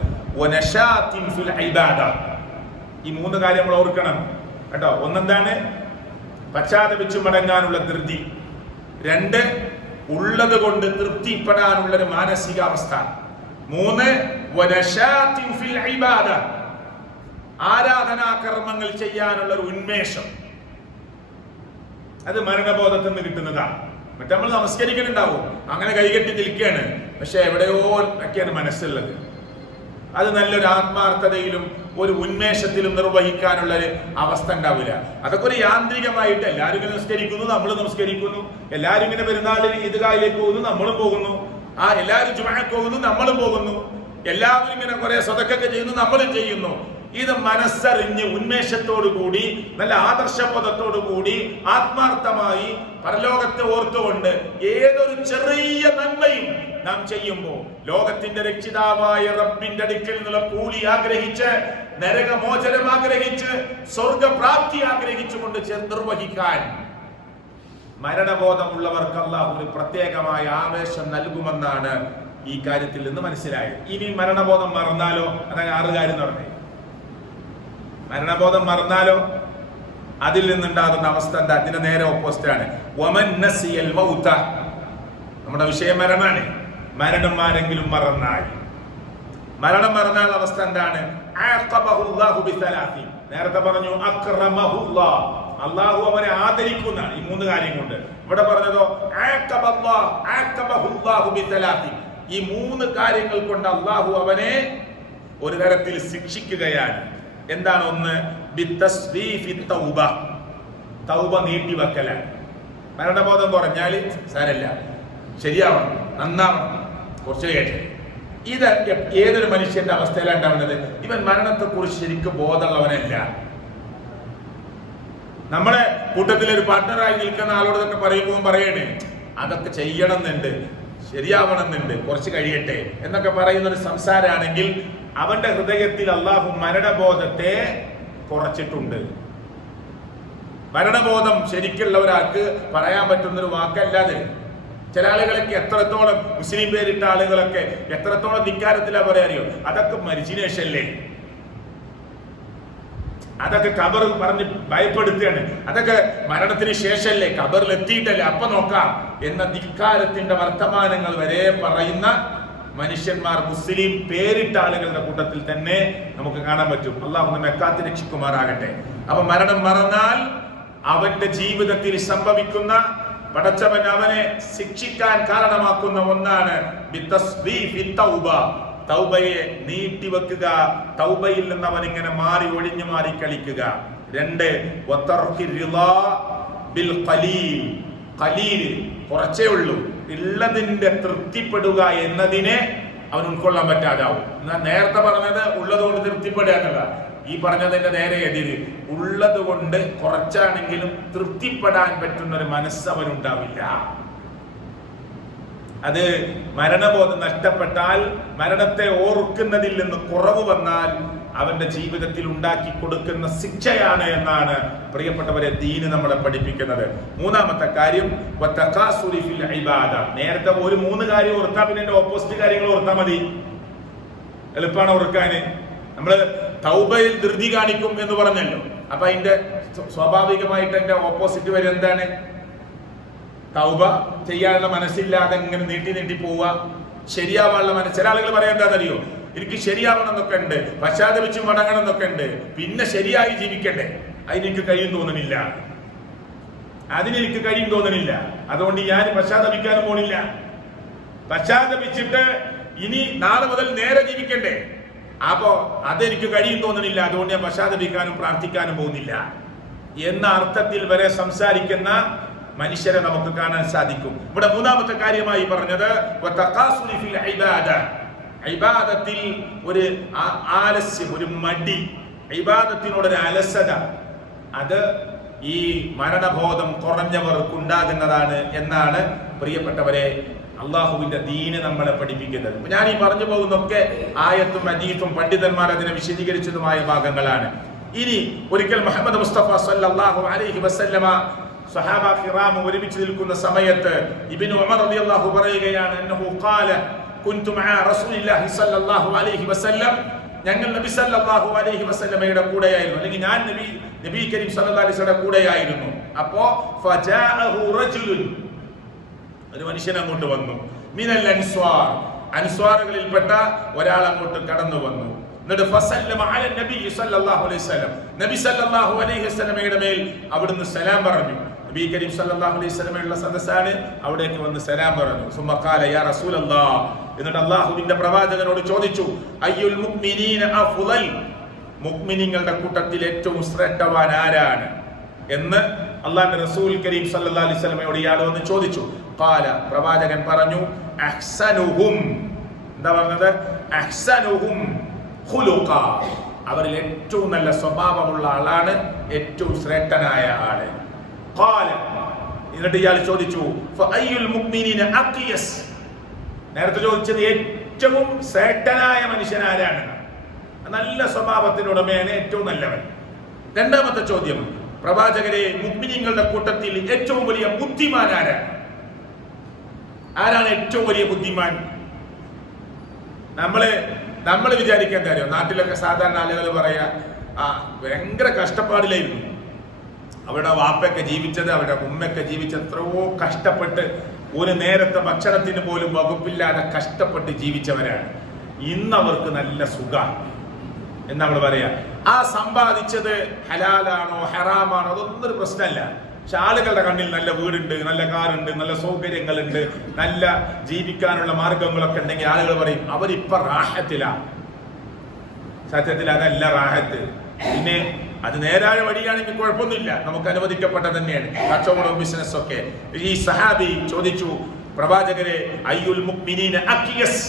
ഈ മൂന്ന് കാര്യം നമ്മൾ ഓർക്കണം കേട്ടോ. ഒന്നെന്താണ്? പശ്ചാത്തപിച്ചു മടങ്ങാനുള്ള ധൃതി. രണ്ട്, ഉള്ളത് കൊണ്ട് തൃപ്തിപ്പെടാനുള്ള ഒരു മാനസികാവസ്ഥ. മൂന്ന്, ആരാധനാകർമ്മങ്ങൾ ചെയ്യാനുള്ള ഒരു ഉന്മേഷം. അത് മരണബോധത്തിൽ നിന്ന് കിട്ടുന്നതാണ്. മറ്റേ നമ്മൾ നമസ്കരിക്കുന്നുണ്ടാവും, അങ്ങനെ കൈകെട്ടി നിൽക്കുകയാണ്, പക്ഷെ എവിടെയോ ഒക്കെയാണ് മനസ്സുള്ളത്. അത് നല്ലൊരു ആത്മാർത്ഥതയിലും ഒരു ഉന്മേഷത്തിലും നിർവഹിക്കാനുള്ള ഒരു അവസ്ഥ ഉണ്ടാവില്ല. അതൊക്കെ ഒരു യാന്ത്രികമായിട്ട് എല്ലാവരും ഇങ്ങനെ നമസ്കരിക്കുന്നു, നമ്മൾ നമസ്കരിക്കുന്നു, എല്ലാവരും ഇങ്ങനെ പെരുന്നാളിൽ ഈദ്ഗാഹിലേക്ക് പോകുന്നു, നമ്മളും പോകുന്നു, എല്ലാവരും ജുമഅക്ക് പോകുന്നു, നമ്മളും പോകുന്നു, എല്ലാവരും ഇങ്ങനെ കുറെ സദഖയൊക്കെ ചെയ്യുന്നു, നമ്മളും ചെയ്യുന്നു. ഇത് മനസ്സറിഞ്ഞ് ഉന്മേഷത്തോടു കൂടി നല്ല ആദർശബോധത്തോടു കൂടി ആത്മാർത്ഥമായി പരലോകത്തെ ഓർത്തുകൊണ്ട് ഏതൊരു ചെറിയ നന്മയും നാം ചെയ്യുമ്പോൾ ലോകത്തിന്റെ രക്ഷിതാവായ റബ്ബിന്റെ അടുക്കൽ നിന്നുള്ള കൂലി ആഗ്രഹിച്ച്, നരകമോചനം ആഗ്രഹിച്ച്, സ്വർഗപ്രാപ്തി ആഗ്രഹിച്ചുകൊണ്ട് നിർവഹിക്കാൻ മരണബോധമുള്ളവർക്ക് അല്ലാഹു ഒരു പ്രത്യേകമായ ആവേശം നൽകുമെന്നാണ് ഈ കാര്യത്തിൽ നിന്ന് മനസ്സിലായത്. ഇനി മരണബോധം മറന്നാലോ? അതാണ് 6 കാര്യം പറഞ്ഞത്. മരണബോധം മറന്നാലോ അതിൽ നിന്നുണ്ടാകുന്ന അവസ്ഥ എന്താ? അതിന്റെ നേരെ ഓപ്പോസിറ്റ് ആണ്. നമ്മുടെ വിഷയം മരണമാണ്. മരണം ആരെങ്കിലും മറന്നാൽ, മരണം മറന്നാൽ അവസ്ഥ എന്താണ്? നേരത്തെ പറഞ്ഞു അള്ളാഹു അവനെ ആദരിക്കുന്നതാണ് ഈ 3 കാര്യം കൊണ്ട്. ഇവിടെ പറഞ്ഞതോ ഈ 3 കാര്യങ്ങൾ കൊണ്ട് അള്ളാഹു അവനെ ഒരു തരത്തിൽ ശിക്ഷിക്കുകയാണ്. എന്താണ്? ഒന്ന്, തൗബ നീട്ടിവെക്കലാണ്. മരണബോധം കുറഞ്ഞാൽ സാരല്ല, ശരിയാവണം, നന്നാവണം, കുറച്ച് കേട്ടെ. ഇത് ഏതൊരു മനുഷ്യന്റെ അവസ്ഥയിലാണ് ഉണ്ടാവുന്നത്? ഇവൻ മരണത്തെ കുറിച്ച് ശരിക്കും ബോധമുള്ളവനല്ല. നമ്മളെ കൂട്ടത്തിലൊരു പാർട്ട്ണറായി നിൽക്കുന്ന ആളോടൊക്കെ പറയുമ്പോൾ പറയണേ, അതൊക്കെ ചെയ്യണം എന്നുണ്ട്, ശരിയാവണം എന്നുണ്ട്, കുറച്ച് കഴിയട്ടെ എന്നൊക്കെ പറയുന്ന ഒരു സംസാരമാണെങ്കിൽ അവന്റെ ഹൃദയത്തിൽ അള്ളാഹു മരണബോധത്തെ കുറച്ചിട്ടുണ്ട്. മരണബോധം ശരിക്കുള്ള ഒരാൾക്ക് പറയാൻ പറ്റുന്നൊരു വാക്കല്ലാതെ. ചില ആളുകളൊക്കെ എത്രത്തോളം മുസ്ലിം പേരിട്ട ആളുകളൊക്കെ എത്രത്തോളം ധിക്കാരത്തിലാ പറയാറിയോ? അതൊക്കെ മരിച്ചതിന് ശേഷമല്ലേ, അതൊക്കെ ഖബർ പറഞ്ഞ് ഭയപ്പെടുത്തുകയാണ്, അതൊക്കെ മരണത്തിന് ശേഷമല്ലേ, ഖബറിൽ എത്തിയിട്ടല്ലേ, അപ്പൊ നോക്കാം എന്ന ധിക്കാരത്തിന്റെ വർത്തമാനങ്ങൾ വരെ പറയുന്ന മനുഷ്യന്മാർ മുസ്ലിം പേരിട്ട ആളുകളുടെ കൂട്ടത്തിൽ തന്നെ നമുക്ക് കാണാൻ പറ്റും. അള്ളാഹു നമ്മെ കാത്ത് രക്ഷിക്കുമാറാകട്ടെ. അപ്പൊ മരണം മറന്നാൽ അവന്റെ ജീവിതത്തിൽ സംഭവിക്കുന്ന, പടച്ചവൻ അവനെ ശിക്ഷിക്കാൻ കാരണമാക്കുന്ന ഒന്നാണ് തൗബയെ നീട്ടിവെക്കുക, തൗബയിൽ നിന്ന് അവൻ ഇങ്ങനെ മാറി ഒഴിഞ്ഞു മാറി കളിക്കുക. 2, കുറച്ചേ ഉള്ളൂ, ഉള്ളതിന്റെ തൃപ്തിപ്പെടുക എന്നതിനെ അവൻ ഉൾക്കൊള്ളാൻ പറ്റാതാവും. എന്നാൽ നേരത്തെ പറഞ്ഞത് ഉള്ളത് കൊണ്ട് തൃപ്തിപ്പെടുക എന്നല്ല, ഈ പറഞ്ഞതിന്റെ നേരെ എതിര്, ഉള്ളത് കൊണ്ട് കുറച്ചാണെങ്കിലും തൃപ്തിപ്പെടാൻ പറ്റുന്ന ഒരു മനസ്സ് അവനുണ്ടാവില്ല. അത് മരണബോധം നഷ്ടപ്പെട്ടാൽ, മരണത്തെ ഓർക്കുന്നതിൽ നിന്ന് കുറവ് വന്നാൽ അവന്റെ ജീവിതത്തിൽ ഉണ്ടാക്കി കൊടുക്കുന്ന ശിക്ഷയാണ് എന്നാണ് പ്രിയപ്പെട്ടവരെ ദീന് നമ്മളെ പഠിപ്പിക്കുന്നത്. മൂന്നാമത്തെ കാര്യം നേരത്തെ ഒരു 3 കാര്യം ഓർത്താ പിന്നെ എന്റെ ഓപ്പോസിറ്റ് കാര്യങ്ങൾ ഓർത്താൽ മതി, എളുപ്പമാണ് ഓർക്കാന്. നമ്മള് തൗബയിൽ ധൃതി കാണിക്കും എന്ന് പറഞ്ഞല്ലോ, അപ്പൊ അതിന്റെ സ്വാഭാവികമായിട്ട് എന്റെ ഓപ്പോസിറ്റ് വരെ എന്താണ്? തൗബ ചെയ്യാനുള്ള മനസ്സില്ലാതെ ഇങ്ങനെ നീട്ടി പോവുക, ശരിയാവാനുള്ള മനസ്സ്. ചില ആളുകൾ പറയാൻ എന്താണെന്നറിയോ, എനിക്ക് ശരിയാവണം എന്നൊക്കെ ഉണ്ട്, പശ്ചാത്തപിച്ച് മടങ്ങണം എന്നൊക്കെ ഉണ്ട്, പിന്നെ ശരിയായി ജീവിക്കണ്ടേ, അതിനെനിക്ക് കഴിയും തോന്നണില്ല, അതിനെനിക്ക് കഴിയും തോന്നണില്ല, അതുകൊണ്ട് ഞാൻ പശ്ചാത്തപിക്കാനും പോണില്ല. പശ്ചാത്തപിച്ചിട്ട് ഇനി നാളെ മുതൽ നേരെ ജീവിക്കണ്ടേ, അപ്പോ അതെനിക്ക് കഴിയും തോന്നണില്ല, അതുകൊണ്ട് ഞാൻ പശ്ചാത്തപിക്കാനും പ്രാർത്ഥിക്കാനും പോകുന്നില്ല എന്ന അർത്ഥത്തിൽ വരെ സംസാരിക്കുന്ന മനുഷ്യരെ നമുക്ക് കാണാൻ സാധിക്കും. ഇവിടെ മൂന്നാമത്തെ കാര്യമായി പറഞ്ഞത് ഇബാദത്തിൽ ഒരു ആലസ്യം, ഒരു മടി, ഇബാദത്തിനോടൊരു അലസത, അത് ഈ മരണബോധം കുറഞ്ഞവർക്കുണ്ടാകുന്നതാണ് എന്നാണ് പ്രിയപ്പെട്ടവരെ അള്ളാഹുവിന്റെ ദീന് നമ്മളെ പഠിപ്പിക്കുന്നത്. ഞാൻ ഈ പറഞ്ഞു പോകുന്നൊക്കെ ആയത്തും ഹദീസും പണ്ഡിതന്മാർ അതിനെ വിശദീകരിച്ചതുമായ ഭാഗങ്ങളാണ്. ഇനി ഒരിക്കൽ മുഹമ്മദ് മുസ്തഫ സല്ലല്ലാഹു അലൈഹി വസല്ലമ സഹാബ കിറാം ഒരുമിച്ച് നിൽക്കുന്ന സമയത്ത് ഇബ്നു ഉമർ റളിയല്ലാഹു പറയുകയാണ്, അന്നഹു ഖാല കുൻതു മഅ റസൂലില്ലാഹി സല്ലല്ലാഹു അലൈഹി വസല്ലം, ഞങ്ങൾ നബി സല്ലല്ലാഹു അലൈഹി വസല്ലമയുടെ കൂടെയായിരുന്നു, അല്ലെങ്കിൽ ഞാൻ നബി കരീം സല്ലല്ലാഹു അലൈഹി വസല്ലമയുടെ കൂടെയായിരുന്നു. അപ്പോ ഫജാഅഹു റജുലുൻ, ഒരു മനുഷ്യൻ അങ്ങോട്ട് വന്നു, മിനൽ അൻസ്വാർ, അൻസ്വാറുകളിൽപ്പെട്ട ഒരാൾ അങ്ങോട്ട് കടന്നു വന്നു. എന്നിട്ട് ഫസല്ലമ അല നബി സല്ലല്ലാഹു അലൈഹി വസല്ലം, നബി സല്ലല്ലാഹു അലൈഹി വസല്ലമയുടെ മേൽ അവിടുന്ന് സലാം പറഞ്ഞു. നബി കരീം സല്ലല്ലാഹു അലൈഹി വസല്ലമയുള്ള സദസ്സാണ്, അവിടേക്ക് വന്ന് സലാം പറഞ്ഞു. സുമ്മ ഖാല യാ റസൂലല്ലാഹ്, എന്നിട്ട് അല്ലാഹുവിന്റെ പ്രവാചകനോട് ചോദിച്ചു, അയ്യുൽ മുഅ്മിനീന അഫ്ളൽ, മുഅ്മിനീങ്ങളുടെ കൂട്ടത്തിൽ ഏറ്റവും ശ്രേഷ്ഠവാൻ ആരാണ് എന്ന് അല്ലാഹുവിന്റെ റസൂൽ കരീം സല്ലല്ലാഹു അലൈഹി വസല്ലമയോട് ഇയാൾ വന്ന് ചോദിച്ചു. ഖാല, പ്രവാചകൻ പറഞ്ഞു, അഹ്സനുഹും, എന്താ പറഞ്ഞത്? അഹ്സനുഹും ഖുലുഖ, അവരിൽ ഏറ്റവും നല്ല സ്വഭാവമുള്ള ആളാണ് ഏറ്റവും ശ്രേഷ്ഠനായ ആള്. ഖാല, എന്നിട്ട് ഇയാൾ ചോദിച്ചു, ഫഅയ്യുൽ മുഅ്മിനീന അഖിയസ്, നേരത്തെ ചോദിച്ചത് ഏറ്റവും ശ്രേഷ്ഠനായ മനുഷ്യൻ ആരാണ്, നല്ല സ്വഭാവത്തിനുടമയാണ് ഏറ്റവും നല്ലവൻ. രണ്ടാമത്തെ ചോദ്യം, പ്രവാചകരെ മുഅ്മിനീങ്ങളുടെ കൂട്ടത്തിൽ ഏറ്റവും വലിയ ബുദ്ധിമാൻ ആരാണ്? ആരാണ് ഏറ്റവും വലിയ ബുദ്ധിമാൻ? നമ്മൾ വിചാരിക്കാൻ കാര്യം, നാട്ടിലൊക്കെ സാധാരണ ആളുകൾ പറയാ, ഭയങ്കര കഷ്ടപ്പാടിലായിരുന്നു, അവിടെ വാപ്പയൊക്കെ ജീവിച്ചത്, അവിടെ ഉമ്മയൊക്കെ ജീവിച്ചത് എത്രയോ കഷ്ടപ്പെട്ട്, ഒരു നേരത്തെ ഭക്ഷണത്തിന് പോലും വകുപ്പില്ലാതെ കഷ്ടപ്പെട്ട് ജീവിച്ചവരാണ്, ഇന്ന് അവർക്ക് നല്ല സുഖമാണ് എന്ന് നമ്മൾ പറയാ. ആ സമ്പാദിച്ചത് ഹലാലാണോ ഹറാമാണോ അതൊന്നും ഒരു പ്രശ്നമല്ല. പക്ഷെ ആളുകളുടെ കണ്ണിൽ നല്ല വീടുണ്ട്, നല്ല കാറുണ്ട്, നല്ല സൗകര്യങ്ങളുണ്ട്, നല്ല ജീവിക്കാനുള്ള മാർഗങ്ങളൊക്കെ ഉണ്ടെങ്കിൽ ആളുകൾ പറയും അവരിപ്പൊ റാഹത്തിലാണ്. സത്യത്തിൽ അതല്ല റാഹത്ത്. പിന്നെ അത് നേരായ വഴിയാണെങ്കിൽ കുഴപ്പമൊന്നുമില്ല, നമുക്ക് അനുവദിക്കപ്പെട്ട തന്നെയാണ്, കച്ചവടവും ബിസിനസ് ഒക്കെ. ഈ സഹാബി ചോദിച്ചു, പ്രവാചകരെ അയ്യുൽ മുഅ്മിനീന അഖിയസ്,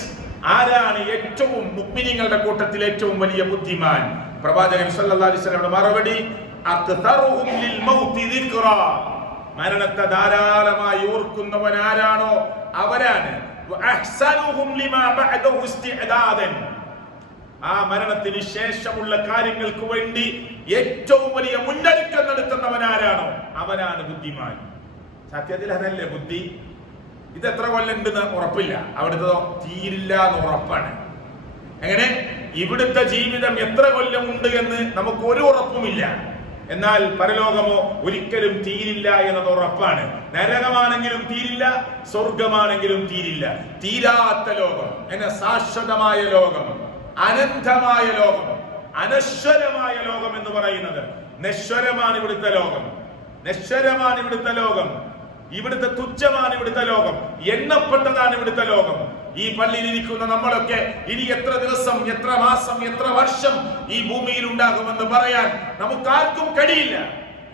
ആരാണ് ഏറ്റവും മുഅ്മിനീങ്ങളുടെ കൂട്ടത്തിൽ ഏറ്റവും വലിയ ബുദ്ധിമാൻ? പ്രവാചകൻ സല്ലല്ലാഹു അലൈഹി വസല്ലമയുടെ മറുപടി, അക്തറുഹും ലിൽ മൗതി ദിക്റാ, മരണത്തെ ധാരാളമായി ഓർക്കുന്നവൻ ആരാണോ അവരാണ്. വഅഹ്സനുഹും ലിമാ ബഅദഹു ഇസ്തിഅദാദൻ, ആ മരണത്തിന് ശേഷമുള്ള കാര്യങ്ങൾക്ക് വേണ്ടി ഏറ്റവും വലിയ മുന്നൊരുക്കം നടത്തുന്നവൻ ആരാണോ അവനാണ് ബുദ്ധിമാൻ. സത്യത്തിൽ അതല്ലേ ബുദ്ധി? ഇത് എത്ര കൊല്ലം ഉണ്ടെന്ന് ഉറപ്പില്ല, അവിടുത്തെ തീരില്ല എന്ന് ഉറപ്പാണ്. എങ്ങനെ? ഇവിടുത്തെ ജീവിതം എത്ര കൊല്ലം ഉണ്ട് എന്ന് നമുക്ക് ഒരു ഉറപ്പുമില്ല. എന്നാൽ പരലോകമോ ഒരിക്കലും തീരില്ല എന്നത് ഉറപ്പാണ്. നരകമാണെങ്കിലും തീരില്ല, സ്വർഗമാണെങ്കിലും തീരില്ല. തീരാത്ത ലോകം, എന്നെ ശാശ്വതമായ ലോകം, അനന്തമായ ലോകം, അനശ്വരമായ ലോകം എന്ന് പറയുന്നത് നശ്വരമാണ് ഇവിടുത്തെ ലോകം, നശ്വരമാണ് ഇവിടുത്തെ ലോകം, ഇവിടുത്തെ തുച്ഛമാണ് ഇവിടുത്തെ ലോകം, എണ്ണപ്പെട്ടതാണ് ഇവിടുത്തെ ലോകം. ഈ പള്ളിയിൽ ഇരിക്കുന്ന നമ്മളൊക്കെ ഇനി എത്ര ദിവസം, എത്ര മാസം, എത്ര വർഷം ഈ ഭൂമിയിൽ ഉണ്ടാകുമെന്ന് പറയാൻ നമുക്കാർക്കും കഴിയില്ല.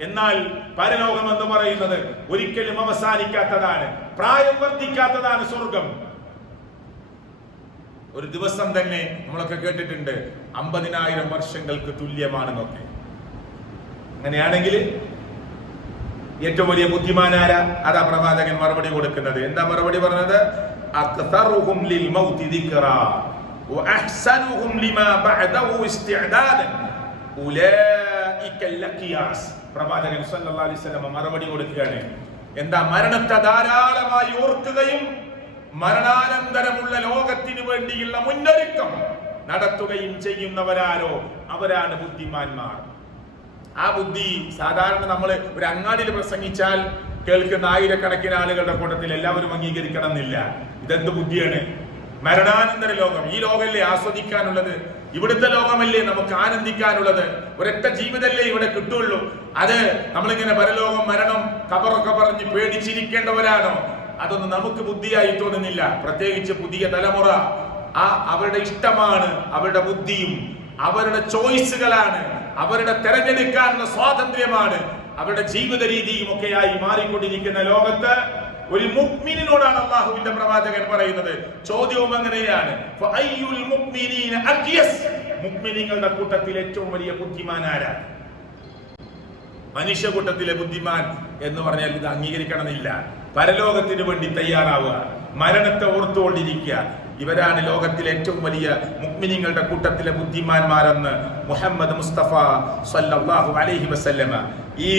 എന്നാൽ പരലോകം എന്ന് പറയുന്നത് ഒരിക്കലും അവസാനിക്കാത്തതാണ്, പ്രായം വർദ്ധിക്കാത്തതാണ് സ്വർഗം. ഒരു ദിവസം തന്നെ നമ്മളൊക്കെ കേട്ടിട്ടുണ്ട് 50,000 വർഷങ്ങൾക്ക് തുല്യമാണെന്നൊക്കെ. അങ്ങനെയാണെങ്കിൽ ഏറ്റവും വലിയ ബുദ്ധിമാനാരാ? അതാ പ്രവാചകൻ മറുപടി കൊടുക്കുന്നത്. എന്താ മറുപടി പറഞ്ഞത്? അക്തറുഹും ലിൽ മൗതി ദിക്റാ, വഅഹ്സനുഹും ലിമാ ബഅദഹു ഇസ്തിഅദാദൻ ഉലൈകൽ ലഖിയാസ്. പ്രവാചകൻ സല്ലല്ലാഹു അലൈഹി വസല്ലം മറുപടി കൊടുക്കുകയാണ്. എന്താ? മരണത്തെ ധാരാളമായി ഓർക്കുകയും മരണാനന്തരമുള്ള ലോകത്തിന് വേണ്ടിയുള്ള മുന്നൊരുക്കം നടത്തുകയും ചെയ്യുന്നവരാരോ അവരാണ് ബുദ്ധിമാന്മാർ. ആ ബുദ്ധി സാധാരണ നമ്മൾ ഒരു അങ്ങാടിയിൽ പ്രസംഗിച്ചാൽ കേൾക്കുന്ന ആയിരക്കണക്കിന് ആളുകളുടെ കൂട്ടത്തിൽ എല്ലാവരും അംഗീകരിക്കണം എന്നില്ല. ഇതെന്ത് ബുദ്ധിയാണ്? മരണാനന്തര ലോകം, ഈ ലോകമല്ലേ ആസ്വദിക്കാനുള്ളത്, ഇവിടുത്തെ ലോകമല്ലേ നമുക്ക് ആനന്ദിക്കാനുള്ളത്, ഒരൊറ്റ ജീവിതമല്ലേ ഇവിടെ കിട്ടുള്ളൂ. അത് നമ്മളിങ്ങനെ പരലോകം, മരണം, ഖബറൊക്കെ പറഞ്ഞ് പേടിച്ചിരിക്കേണ്ടവരാണോ? അതൊന്നും നമുക്ക് ബുദ്ധിയായി തോന്നുന്നില്ല. പ്രത്യേകിച്ച് പുതിയ തലമുറ അവരുടെ ഇഷ്ടമാണ്, അവരുടെ ബുദ്ധിയും അവരുടെ ചോയ്സുകളാണ്, അവരുടെ തെരഞ്ഞെടുക്കാനുള്ള സ്വാതന്ത്ര്യമാണ്, അവരുടെ ജീവിത രീതിയും ഒക്കെയായി മാറിക്കൊണ്ടിരിക്കുന്ന ലോകത്ത് ഒരു മുഅ്മിനോടാണ് അല്ലാഹുവിന്റെ പ്രവാചകൻ പറയുന്നത്. ചോദ്യവും അങ്ങനെയാണ്, മുഅ്മിനീങ്ങളുടെ കൂട്ടത്തിൽ ഏറ്റവും വലിയ ബുദ്ധിമാൻ ആരാണ്? മനുഷ്യ കൂട്ടത്തിലെ ബുദ്ധിമാൻ എന്ന് പറഞ്ഞാൽ ഇത് അംഗീകരിക്കണമെന്നില്ല. പരലോകത്തിന് വേണ്ടി തയ്യാറാവുക, മരണത്തെ ഓർത്തുകൊണ്ടിരിക്കുക, ഇവരാണ് ലോകത്തിലെ ഏറ്റവും വലിയ മുഅ്മിനീങ്ങളുടെ കൂട്ടത്തിലെ ബുദ്ധിമാന്മാരെന്ന് മുഹമ്മദ് മുസ്തഫ സല്ലല്ലാഹു അലൈഹി വസല്ലമ ഈ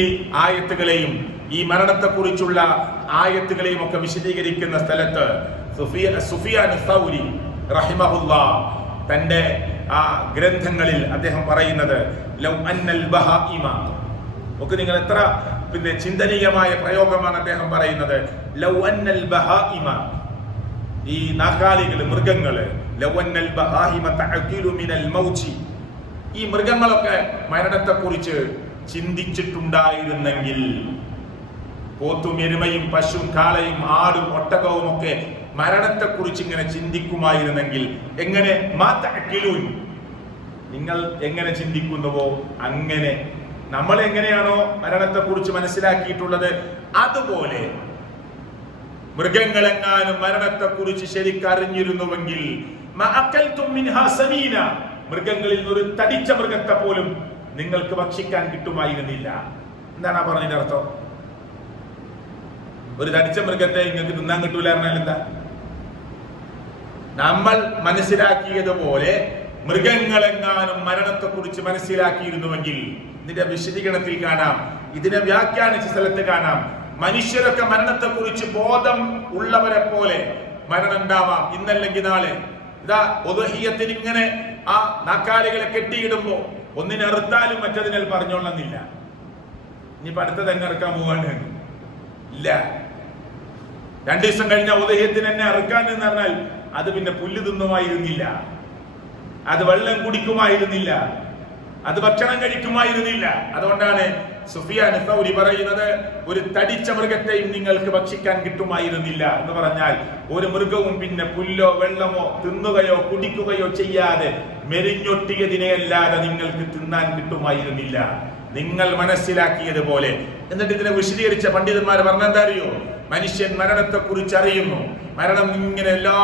ആയത്തുകളെയും ഈ മരണത്തെക്കുറിച്ചുള്ള ആയത്തുകളെയും ഒക്കെ വിശദീകരിക്കുന്ന സ്ഥലത്ത് സുഫിയാൻ സൗരി റഹിമഹുല്ലാഹ് തന്റെ ആ ഗ്രന്ഥങ്ങളിൽ അദ്ദേഹം പറയുന്നത്, ലൗ അന്നൽ ബഹാഇമ, ഒക്കെ നിങ്ങൾ എത്ര ചിന്തനീയമായ പ്രയോഗമാണ് അദ്ദേഹം പറയുന്നത്. ലൗ അന്നൽ ബഹാഇമ, ഈ നാക്കാലികള്, മൃഗങ്ങള്, ലൗ അന്നൽ ബഹാഇമ തഅഖിലു മിനൽ മൗതി, ഈ മൃഗങ്ങളൊക്കെ മരണത്തെക്കുറിച്ച് ചിന്തിച്ചിട്ടുണ്ടായിരുന്നെങ്കിൽ, പോത്തും എരുമയും പശുവും കാളയും ആടും ഒട്ടകവും ഒക്കെ മരണത്തെക്കുറിച്ച് ഇങ്ങനെ ചിന്തിക്കുമായിരുന്നെങ്കിൽ, എങ്ങനെ മാ തഅഖിലൂൻ, നിങ്ങൾ എങ്ങനെ ചിന്തിക്കുന്നുവോ അങ്ങനെ, നമ്മൾ എങ്ങനെയാണോ മരണത്തെക്കുറിച്ച് മനസ്സിലാക്കിയിട്ടുള്ളത് അതുപോലെ മൃഗങ്ങളെങ്ങാനും മരണത്തെക്കുറിച്ച് ശരിക്കറിഞ്ഞിരുന്നുവെങ്കിൽ മൃഗങ്ങളിൽ ഒരു തടിച്ച മൃഗത്തെ പോലും നിങ്ങൾക്ക് ഭക്ഷിക്കാൻ കിട്ടുമായിരുന്നില്ല. എന്താണ് ആ പറഞ്ഞതിന്റെ അർത്ഥം? ഒരു തടിച്ച മൃഗത്തെ നിങ്ങൾക്ക് തിന്നാൻ കിട്ടൂല പറഞ്ഞാൽ എന്താ? നമ്മൾ മനസ്സിലാക്കിയതുപോലെ മൃഗങ്ങളെങ്ങാനും മരണത്തെക്കുറിച്ച് മനസ്സിലാക്കിയിരുന്നുവെങ്കിൽ, ഇതിന്റെ വിശദീകരണത്തിൽ കാണാം, ഇതിനെ വ്യാഖ്യാനിച്ച സ്ഥലത്ത് കാണാം, മനുഷ്യരൊക്കെ മരണത്തെക്കുറിച്ച് ബോധം ഉള്ളവരെ പോലെ മരണം ഉണ്ടാവാം ഇന്നല്ലെങ്കിൽ നാളെ. ഇതാ ഉദ്ഹിയ്യത്തിന് ഇങ്ങനെ ആ നാക്കാലികളെ കെട്ടിയിടുമ്പോ ഒന്നിനെ അറുത്താലും മറ്റതിനെ പറഞ്ഞോളന്നില്ല. ഇനിയിപ്പോ അടുത്ത തന്നെ ഇറക്കാൻ പോവാണ് ഇല്ല. 2 ദിവസം കഴിഞ്ഞ ഉദ്ഹിയ്യത്തിന് എന്നെ അറുക്കാൻ എന്ന് പറഞ്ഞാൽ അത് പിന്നെ പുല്ല് തിന്നുമായിരുന്നില്ല, അത് വെള്ളം കുടിക്കുമായിരുന്നില്ല, അത് ഭക്ഷണം കഴിക്കുമായിരുന്നില്ല. അതുകൊണ്ടാണ് സുഫിയാൻ സൗരി പറയുന്നത്, ഒരു തടിച്ച മൃഗത്തെയും നിങ്ങൾക്ക് ഭക്ഷിക്കാൻ കിട്ടുമായിരുന്നില്ല എന്ന് പറഞ്ഞാൽ ഒരു മൃഗവും പിന്നെ പുല്ലോ വെള്ളമോ തിന്നുകയോ കുടിക്കുകയോ ചെയ്യാതെ മെരിഞ്ഞൊട്ടിയതിനെയല്ലാതെ നിങ്ങൾക്ക് തിന്നാൻ കിട്ടുമായിരുന്നില്ല, നിങ്ങൾ മനസ്സിലാക്കിയതുപോലെ. എന്നിട്ട് ഇതിനെ വിശദീകരിച്ച പണ്ഡിതന്മാർ പറഞ്ഞെന്താ അറിയോ? മനുഷ്യൻ മരണത്തെക്കുറിച്ച് അറിയുന്നു, മരണം ഇങ്ങനെ എല്ലാ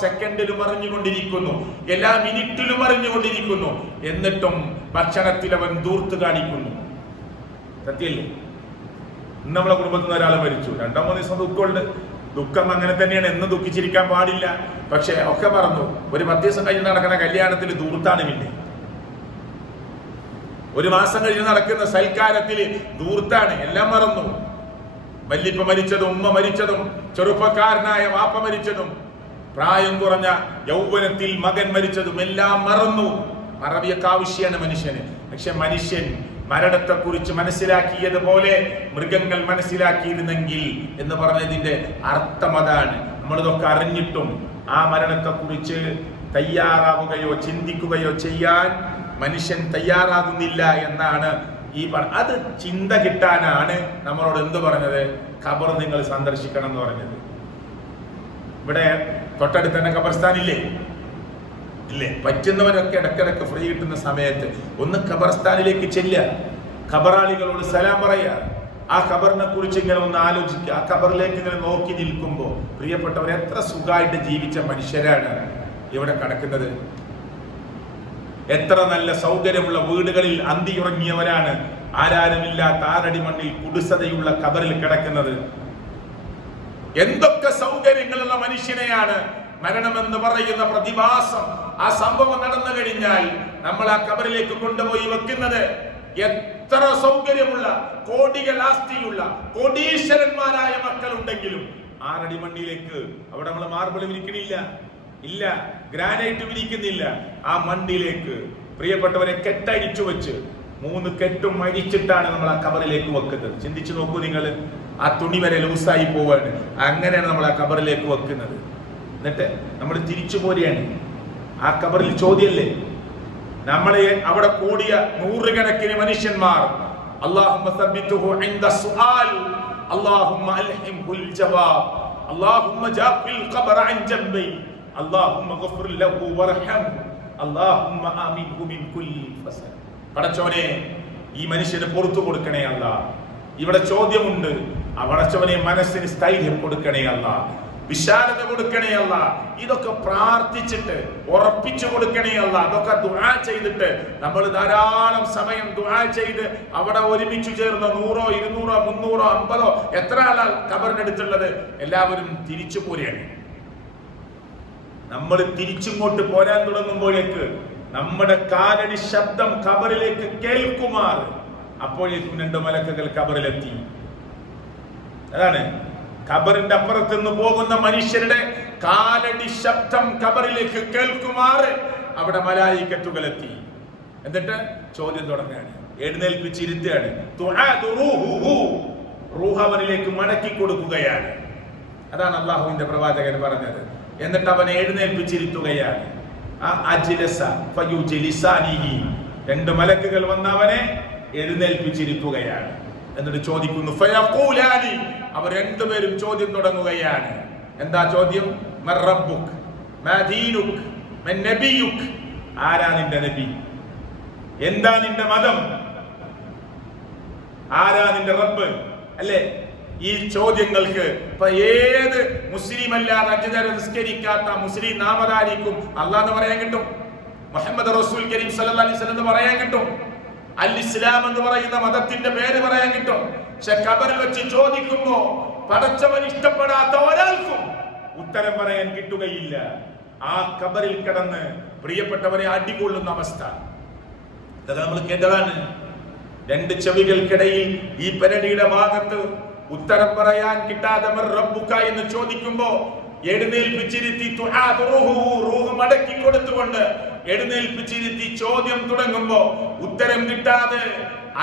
സെക്കൻഡിലും അറിഞ്ഞുകൊണ്ടിരിക്കുന്നു, എല്ലാ മിനിറ്റിലും അറിഞ്ഞുകൊണ്ടിരിക്കുന്നു, എന്നിട്ടും ഭക്ഷണത്തിൽ അവൻ ദൂർത്ത് കാണിക്കുന്നു. സത്യല്ലേ? ഇന്ന് നമ്മളെ കുടുംബത്തിൽ നിന്ന് ഒരാൾ മരിച്ചു, 2-3 ദിവസം ദുഃഖമുണ്ട്. ദുഃഖം അങ്ങനെ തന്നെയാണ്, എന്ന് ദുഃഖിച്ചിരിക്കാൻ പാടില്ല. പക്ഷെ ഒക്കെ മറന്നു. ഒരു 10 ദിവസം കഴിഞ്ഞ് നടക്കുന്ന കല്യാണത്തിൽ ദൂർത്താണ് പിന്നെ, ഒരു മാസം കഴിഞ്ഞ് നടക്കുന്ന സൽക്കാരത്തിൽ ദൂർത്താണ്, എല്ലാം മറന്നു. വല്യപ്പ മരിച്ചതും ഉമ്മ മരിച്ചതും ചെറുപ്പക്കാരനായ വാപ്പ മരിച്ചതും പ്രായം കുറഞ്ഞ യൗവനത്തിൽ മകൻ മരിച്ചതും എല്ലാം മറന്നു. മറവിയൊക്കെ ആവശ്യമാണ് മനുഷ്യന്. പക്ഷെ മനുഷ്യൻ മരണത്തെക്കുറിച്ച് മനസ്സിലാക്കിയതുപോലെ മൃഗങ്ങൾ മനസ്സിലാക്കിയിരുന്നെങ്കിൽ എന്ന് പറഞ്ഞതിന്റെ അർത്ഥം അതാണ്. നമ്മളിതൊക്കെ അറിഞ്ഞിട്ടും ആ മരണത്തെക്കുറിച്ച് തയ്യാറാവുകയോ ചിന്തിക്കുകയോ ചെയ്യാൻ മനുഷ്യൻ തയ്യാറാകുന്നില്ല എന്നാണ് ഈ അത് ചിന്ത കിട്ടാനാണ് നമ്മളോട് എന്ത് പറഞ്ഞത്? ഖബർ നിങ്ങൾ സന്ദർശിക്കണം എന്ന് പറഞ്ഞത്. ഇവിടെ തൊട്ടടുത്ത് തന്നെ ഖബർസ്ഥാനില്ലേ? ഇല്ലേ? പറ്റുന്നവരൊക്കെ ഇടക്കിടക്ക് ഫ്രീ കിട്ടുന്ന സമയത്ത് ഒന്ന് ഖബർസ്ഥാനിലേക്ക് ചെല്ലുക, ഖബറാളികളോട് സലാം പറയുക, ആ ഖബറിനെ കുറിച്ച് ഇങ്ങനെ ഒന്ന് ആലോചിക്കുക. ആ ഖബറിലേക്ക് ഇങ്ങനെ നോക്കി നിൽക്കുമ്പോൾ പ്രിയപ്പെട്ടവർ, എത്ര സുഖമായിട്ട് ജീവിച്ച മനുഷ്യരാണ് ഇവിടെ കിടക്കുന്നത്. എത്ര നല്ല സൗകര്യമുള്ള വീടുകളിൽ അന്തിയുറങ്ങിയവരാണ് ആരാരുമില്ലാത്ത 6 അടി മണ്ണിൽ കുടിസതയുള്ള ഖബറിൽ കിടക്കുന്നത്. എന്തൊക്കെ സൗകര്യങ്ങളുള്ള മനുഷ്യനെയാണ് മരണമെന്ന് പറയുന്ന പ്രതിഭാസം, ആ സംഭവം നടന്നു കഴിഞ്ഞാൽ നമ്മൾ ആ ഖബറിലേക്ക് കൊണ്ടുപോയി വെക്കുന്നത് എത്ര സൗകര്യമുള്ള, കോടികൾ ആസ്തിയുള്ള കോടീശ്വരന്മാരായ മക്കളുണ്ടെങ്കിലും 6 അടി മണ്ണിലേക്ക് അവിടെ നമ്മൾ മാർബിൾ വിരിക്കണില്ല, ഇല്ല, ഗ്രാനൈറ്റ് വിരിക്കുന്നില്ല. ആ മണ്ണിലേക്ക് പ്രിയപ്പെട്ടവരെ കെട്ടടിച്ചു വെച്ച് 3 കെട്ടും അടിച്ചിട്ടാണ് നമ്മൾ ആ ഖബറിലേക്ക് വെക്കുന്നത്. ചിന്തിച്ചു നോക്കൂ നിങ്ങൾ, ആ തുണി വരെ ലൂസായി പോവാണ്. അങ്ങനെയാണ് നമ്മൾ ആ ഖബറിലേക്ക് വെക്കുന്നത്. എന്നിട്ട് നമ്മൾ തിരിച്ചു പോരുകയാണ്. ആ ഖബറിൽ ചോദ്യല്ലേ, നമ്മളെ അവിടെ കൂടിയ 100 കണക്കിന് മനുഷ്യന്മാർ, അല്ലാഹുമ്മ സബ്ബിതുഹു ഇൻദ സുആൽ, അല്ലാഹുമ്മ അൽഹിംഹുൽ ജവാബ്, അല്ലാഹുമ്മ ജാഫിൽ ഖബറ അൻ ജംബി, അല്ലാഹുമ്മ ഗഫിർ ലഹു വർഹംഹു, അല്ലാഹുമ്മ ആമിൻഹു മിൻ കുല്ലി ഫസൽ. പടച്ചവനെ, ഈ മനുഷ്യന് പുറത്തു കൊടുക്കണേ അല്ലാഹ്. ഇവിടെ ചോദ്യമുണ്ട്. പടച്ചവനെ, മനസ്സിന് സ്ഥൈര്യം കൊടുക്കണേ അല്ലാഹ്, വിശാലത കൊടുക്കണേ അല്ലാഹ്. ഇതൊക്കെ പ്രാർത്ഥിച്ചിട്ട് ഉറപ്പിച്ചു കൊടുക്കണേ അല്ലാഹ്. അതൊക്കെ ദുആ ചെയ്തിട്ട് നമ്മൾ ധാരാളം സമയം ദുആ ചെയ്ത് അവിടെ ഒരുമിച്ചു ചേർന്ന 100, 200, 300, 50 എത്ര ആളാണ് ഖബറിനടുത്തുള്ളത്, എല്ലാവരും തിരിച്ചു പോരുകയാണ്. നമ്മൾ തിരിച്ചിങ്ങോട്ട് പോരാൻ തുടങ്ങുമ്പോഴേക്ക് നമ്മുടെ കാലടി ശബ്ദം ഖബറിലേക്ക് കേൾക്കുമാർ അപ്പോഴേക്കും 2 മലക്കുകൾ ഖബറിലെത്തി. അതാണ് ഖബറിന്റെ അപ്പുറത്ത് നിന്ന് പോകുന്ന മനുഷ്യരുടെ കാലടി ശബ്ദം ഖബറിലേക്ക് കേൾക്കുമാർ അവിടെ മലായികത്തുകൾ എത്തി. എന്നിട്ട് ചോദ്യം തുടങ്ങുകയാണ്, എഴുന്നേൽപ്പിച്ചിരുത്തുകയാണ്. റൂഹ് അവനിലേക്ക് മടക്കി കൊടുക്കുകയാണ്. അതാണ് അള്ളാഹുവിന്റെ പ്രവാചകൻ പറഞ്ഞത്. എന്നിട്ട് അവനെ എഴുന്നേൽപ്പിച്ചിരുത്തുകയാണ്. 2 മലക്കുകൾ വന്ന് അവനെ എഴുന്നേൽപ്പിച്ചിരിക്കുകയാണ്. എന്നിട്ട് ചോദിക്കുന്നു, ഫയഖൂലാനി, അവർ 2 പേരും ചോദ്യം തുടങ്ങുകയാണ്. എന്താ ചോദ്യം? മർ റബ്ബുക്, മാ ദീനുക്, മൻ നബിയുക്, ആരാ നിന്റെ നബി, എന്താ നിന്റെ മതം, ആരാ നിന്റെ റബ്ബ്? അല്ലേ? ഈ ചോദ്യങ്ങൾക്ക് ഇപ്പൊ ഏത് മുസ്ലിം അല്ലാതെ 5 നേരം നിസ്കരിക്കാത്ത മുസ്ലിം നാമധാരിക്കും അല്ലാഹ് എന്ന് പറയാൻ കിട്ടും, മുഹമ്മദ് റസൂൽ കരീം സല്ലല്ലാഹു അലൈഹി വസല്ലം എന്ന് പറയാൻ കിട്ടും, അൽ ഇസ്ലാം എന്ന് പറയുന്ന മതത്തിന്റെ പേര് പറയാൻ കിട്ടും. പക്ഷെ ഖബറിൽ വെച്ച് ചോദിക്കുമ്പോ പടച്ചവൻ ഇഷ്ടപ്പെടാത്ത ഒരാൾക്കും ഉത്തരം പറയാൻ കിട്ടുകയില്ല. ആ ഖബറിൽ കിടന്ന് പ്രിയപ്പെട്ടവരെ അടികൊള്ളുന്ന അവസ്ഥ ഇതൊക്കെ നമ്മൾ കേട്ടതാണ്. 2 ചെവികൾക്കിടയിൽ ഈ പെരടിയുടെ ഭാഗത്ത് ഉത്തരം പറയാൻ കിട്ടാതെ റബ്ബുക എന്ന് ചോദിക്കുമ്പോ എഴുന്നേൽപ്പിച്ചിരുത്തി റൂഹ് മടക്കി കൊടുത്തുകൊണ്ട് എഴുന്നേൽപ്പിച്ചിരുത്തി ചോദ്യം തുടങ്ങുമ്പോ ഉത്തരം കിട്ടാതെ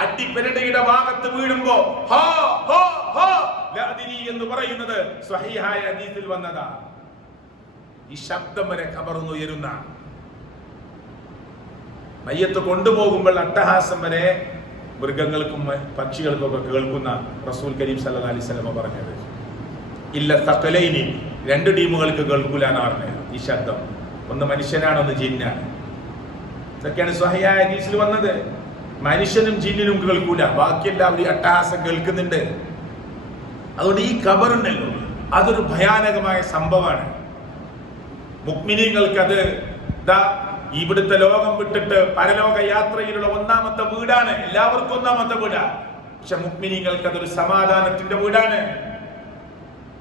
അടിപ്പെരടിയുടെ ഭാഗത്ത് വീഴുമ്പോ എന്ന് പറയുന്നത് സ്വഹീഹായ ഹദീസിൽ വന്നതാ. ഈ ശബ്ദം വരെ ഖബറിന്നുയരുന്ന, മയ്യത്ത് കൊണ്ടുപോകുമ്പോൾ അട്ടഹാസം വരെ മൃഗങ്ങൾക്കും പക്ഷികൾക്കും ഒക്കെ കേൾക്കുന്ന റസൂൽ കരീം സല്ലല്ലാഹു അലൈഹി വസല്ലം പറഞ്ഞത്. ഇല്ല തഖലൈനി, 2 ടീമുകൾക്ക് കേൾക്കൂലാണ് പറഞ്ഞത് ഈ ശബ്ദം. ഒന്ന് മനുഷ്യനാണ്, ഒന്ന് ജിന്നാണ്. ഇതൊക്കെയാണ് സ്വഹീഹായ ഹദീസിൽ വന്നത്. മനുഷ്യനും ജിന്നിനും കേൾക്കൂല, ബാക്കി എല്ലാവരും അട്ടഹാസം കേൾക്കുന്നുണ്ട്. അതുകൊണ്ട് ഈ ഖബറുണ്ടല്ലോ, അതൊരു ഭയാനകമായ സംഭവമാണ്. മുഅ്മിനീങ്ങൾക്ക് അത് ഇവിടുത്തെ ലോകം വിട്ടിട്ട് പരലോക യാത്രയിലുള്ള 1ാമത്തെ വീടാണ്. എല്ലാവർക്കും 1ാമത്തെ വീടാണ്. പക്ഷെ മുഅ്മിനീങ്ങൾക്ക് അതൊരു സമാധാനത്തിന്റെ വീടാണ്.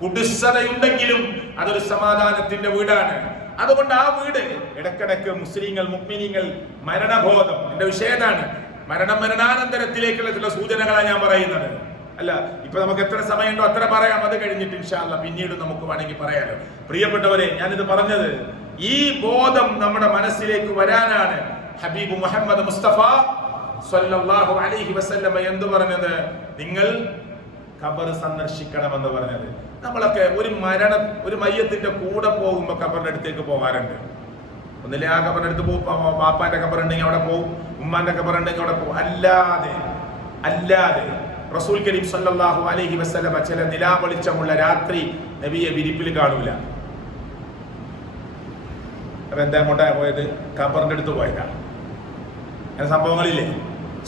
കുടിശ്ശതയുണ്ടെങ്കിലും അതൊരു സമാധാനത്തിന്റെ വീടാണ്. അതുകൊണ്ട് ആ വീട് ഇടക്കിടക്ക് മുസ്ലിങ്ങൾ, മുഅ്മിനീങ്ങൾ മരണബോധം, എന്റെ വിഷയതാണ്, മരണാനന്തരത്തിലേക്കുള്ള ചില സൂചനകളാണ് ഞാൻ പറയുന്നത്. അല്ല, ഇപ്പൊ നമുക്ക് എത്ര സമയമുണ്ടോ അത്ര പറയാം. അത് കഴിഞ്ഞിട്ട് ഇൻഷാ അല്ലാഹ് പിന്നീട് നമുക്ക് വേണമെങ്കിൽ പറയാലോ. പ്രിയപ്പെട്ടവരെ, ഞാനിത് പറഞ്ഞത് ഈ ബോധം നമ്മുടെ മനസ്സിലേക്ക് വരാനാണ് ഹബീബ് മുഹമ്മദ് മുസ്തഫ സ്വല്ലല്ലാഹു അലൈഹി വസല്ലം എന്ത് പറഞ്ഞത്? നിങ്ങൾ ഖബർ സന്ദർശിക്കണമെന്ന് പറഞ്ഞത്. നമ്മളൊക്കെ ഒരു മയ്യത്തിന്റെ കൂടെ പോകുമ്പോ ഖബറിന്റെ അടുത്തേക്ക് പോകാറുണ്ട്. ഒന്നില്ലേ ആ ഖബറിന്റെ അടുത്ത് പോകും, പാപ്പാന്റെ ഖബറുണ്ടെങ്കിൽ അവിടെ പോകും, ഉമ്മാന്റെ ഖബറുണ്ടെങ്കിൽ അവിടെ പോകും. അല്ലാതെ റസൂൽ കരീം സല്ലല്ലാഹു അലൈഹി വസല്ലം ചില നിലാവെളിച്ചമുള്ള രാത്രി നബിയെ വിരിപ്പിൽ കാണൂല. അതെന്താ അങ്ങോട്ടാ പോയത്? ഖബറിന്റെ അടുത്ത് പോയതാ. അങ്ങനെ സംഭവങ്ങളില്ലേ?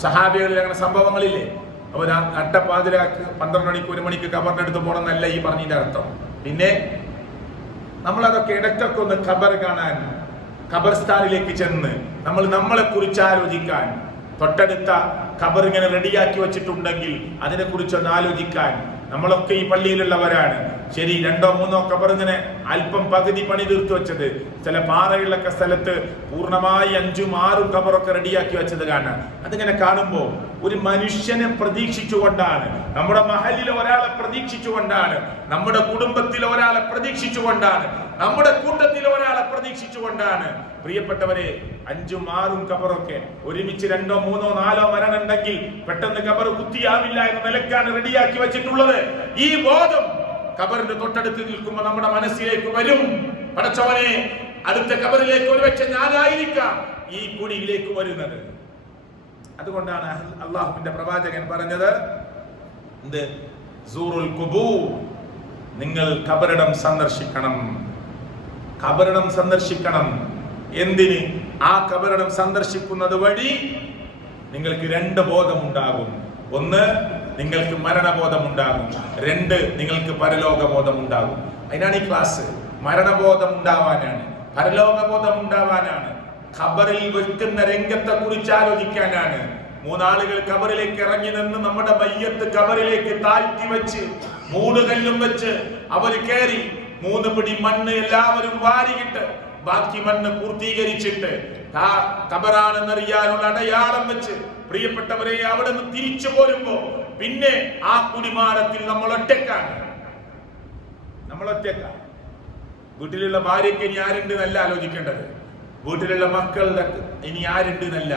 സഹാബികളിൽ അങ്ങനെ സംഭവങ്ങളില്ലേ? അപ്പൊ നട്ടപ്പാതിരാക്ക് 12 മണിക്ക് 1 മണിക്ക് ഖബറിന്റെ അടുത്ത് പോകണം എന്നല്ല ഈ പറഞ്ഞതിന്റെ അർത്ഥം. പിന്നെ നമ്മളതൊക്കെ ഇടയ്ക്കൊക്കെ ഒന്ന് ഖബർ കാണാൻ, ഖബർസ്ഥാനിലേക്ക് ചെന്ന് നമ്മളെ കുറിച്ച് ആലോചിക്കാൻ, തൊട്ടടുത്ത ഖബർ ഇങ്ങനെ റെഡിയാക്കി വെച്ചിട്ടുണ്ടെങ്കിൽ അതിനെ കുറിച്ചൊന്ന് ആലോചിക്കാൻ, നമ്മളൊക്കെ ഈ പള്ളിയിലുള്ളവരാണ്. ശരി, 2 or 3 ഖബർ ഇങ്ങനെ അല്പം പകുതി പണി തീർത്തു വെച്ചത്, ചില പാറയുള്ളൊക്കെ സ്ഥലത്ത് പൂർണ്ണമായി 5 ഉം 6 ഉം ഖബറൊക്കെ റെഡിയാക്കി വെച്ചത് കാണാം. അതിങ്ങനെ കാണുമ്പോൾ ഒരു മനുഷ്യനെ പ്രതീക്ഷിച്ചുകൊണ്ടാണ്, നമ്മുടെ മഹലിലെ ഒരാളെ പ്രതീക്ഷിച്ചുകൊണ്ടാണ്, നമ്മുടെ കുടുംബത്തിലെ ഒരാളെ പ്രതീക്ഷിച്ചുകൊണ്ടാണ്, നമ്മുടെ കൂട്ടത്തിലെ ഒരാളെ പ്രതീക്ഷിച്ചുകൊണ്ടാണ്. പ്രിയപ്പെട്ടവരെ, 5 ഉം 6 ഉം ഖബറൊക്കെ ഒരുമിച്ച് 2 or 3 or 4 മരണം ഉണ്ടെങ്കിൽ പെട്ടെന്ന് ഖബർ കുത്തിയാവില്ല എന്ന നിലക്കാണ് റെഡിയാക്കി വെച്ചിട്ടുള്ളത്. ഈ ബോധം ഖബറിന്റെ തൊട്ടടുത്ത് നിൽക്കുമ്പോൾ നമ്മുടെ മനസ്സിലേക്ക് വരും. പടച്ചവനെ, അടുത്ത ഖബറിലേക്ക് ഒരുപക്ഷെ ഞാനായിരിക്കാം ഈ കുടിയിലേക്ക് വരുന്നത്. അതുകൊണ്ടാണ് അള്ളാഹുവിന്റെ പ്രവാചകൻ പറഞ്ഞത്, എന്ത്? സൂറുൽ ഖുബൂർ, നിങ്ങൾ ഖബറിടം സന്ദർശിക്കണം. ഖബറിടം സന്ദർശിക്കണം. എന്തിന്? ആ ഖബറിടം സന്ദർശിക്കുന്നത് വഴി നിങ്ങൾക്ക് 2 ബോധമുണ്ടാകും. 1, നിങ്ങൾക്ക് മരണബോധമുണ്ടാകും. 2, നിങ്ങൾക്ക് പരലോകബോധമുണ്ടാകും. അതിനാണ് ഈ ക്ലാസ്. മരണബോധം ഉണ്ടാവാനാണ്, പരലോകബോധം ഉണ്ടാവാനാണ്, ഖബറിൽ വെക്കുന്ന രംഗത്തെ കുറിച്ച് ആലോചിക്കാനാണ്. 3 ആളുകൾ ഖബറിലേക്ക് ഇറങ്ങി നിന്ന് നമ്മുടെ മയ്യത്ത് ഖബറിലേക്ക് താഴ്ത്തി വെച്ച് 3 കല്ലും വെച്ച് അവര് കയറി 3 പിടി മണ്ണ് എല്ലാവരും വാരിയിട്ട് ബാക്കി മണ്ണ് പൂർത്തീകരിച്ചിട്ട് ഖബറാണെന്നറിയാനുള്ള അടയാളം വെച്ച് പ്രിയപ്പെട്ടവരെ അവിടെ നിന്ന് തിരിച്ചു പോരുമ്പോ പിന്നെ ആ കുടിമാടത്തിൽ നമ്മൾ ഒറ്റക്കാണ്. വീട്ടിലുള്ള ഭാര്യയ്ക്ക് ഇനി ആരുണ്ട് എന്നല്ല ആലോചിക്കേണ്ടത്, വീട്ടിലുള്ള മക്കളുടെ ഇനി ആരുണ്ട് എന്നല്ല.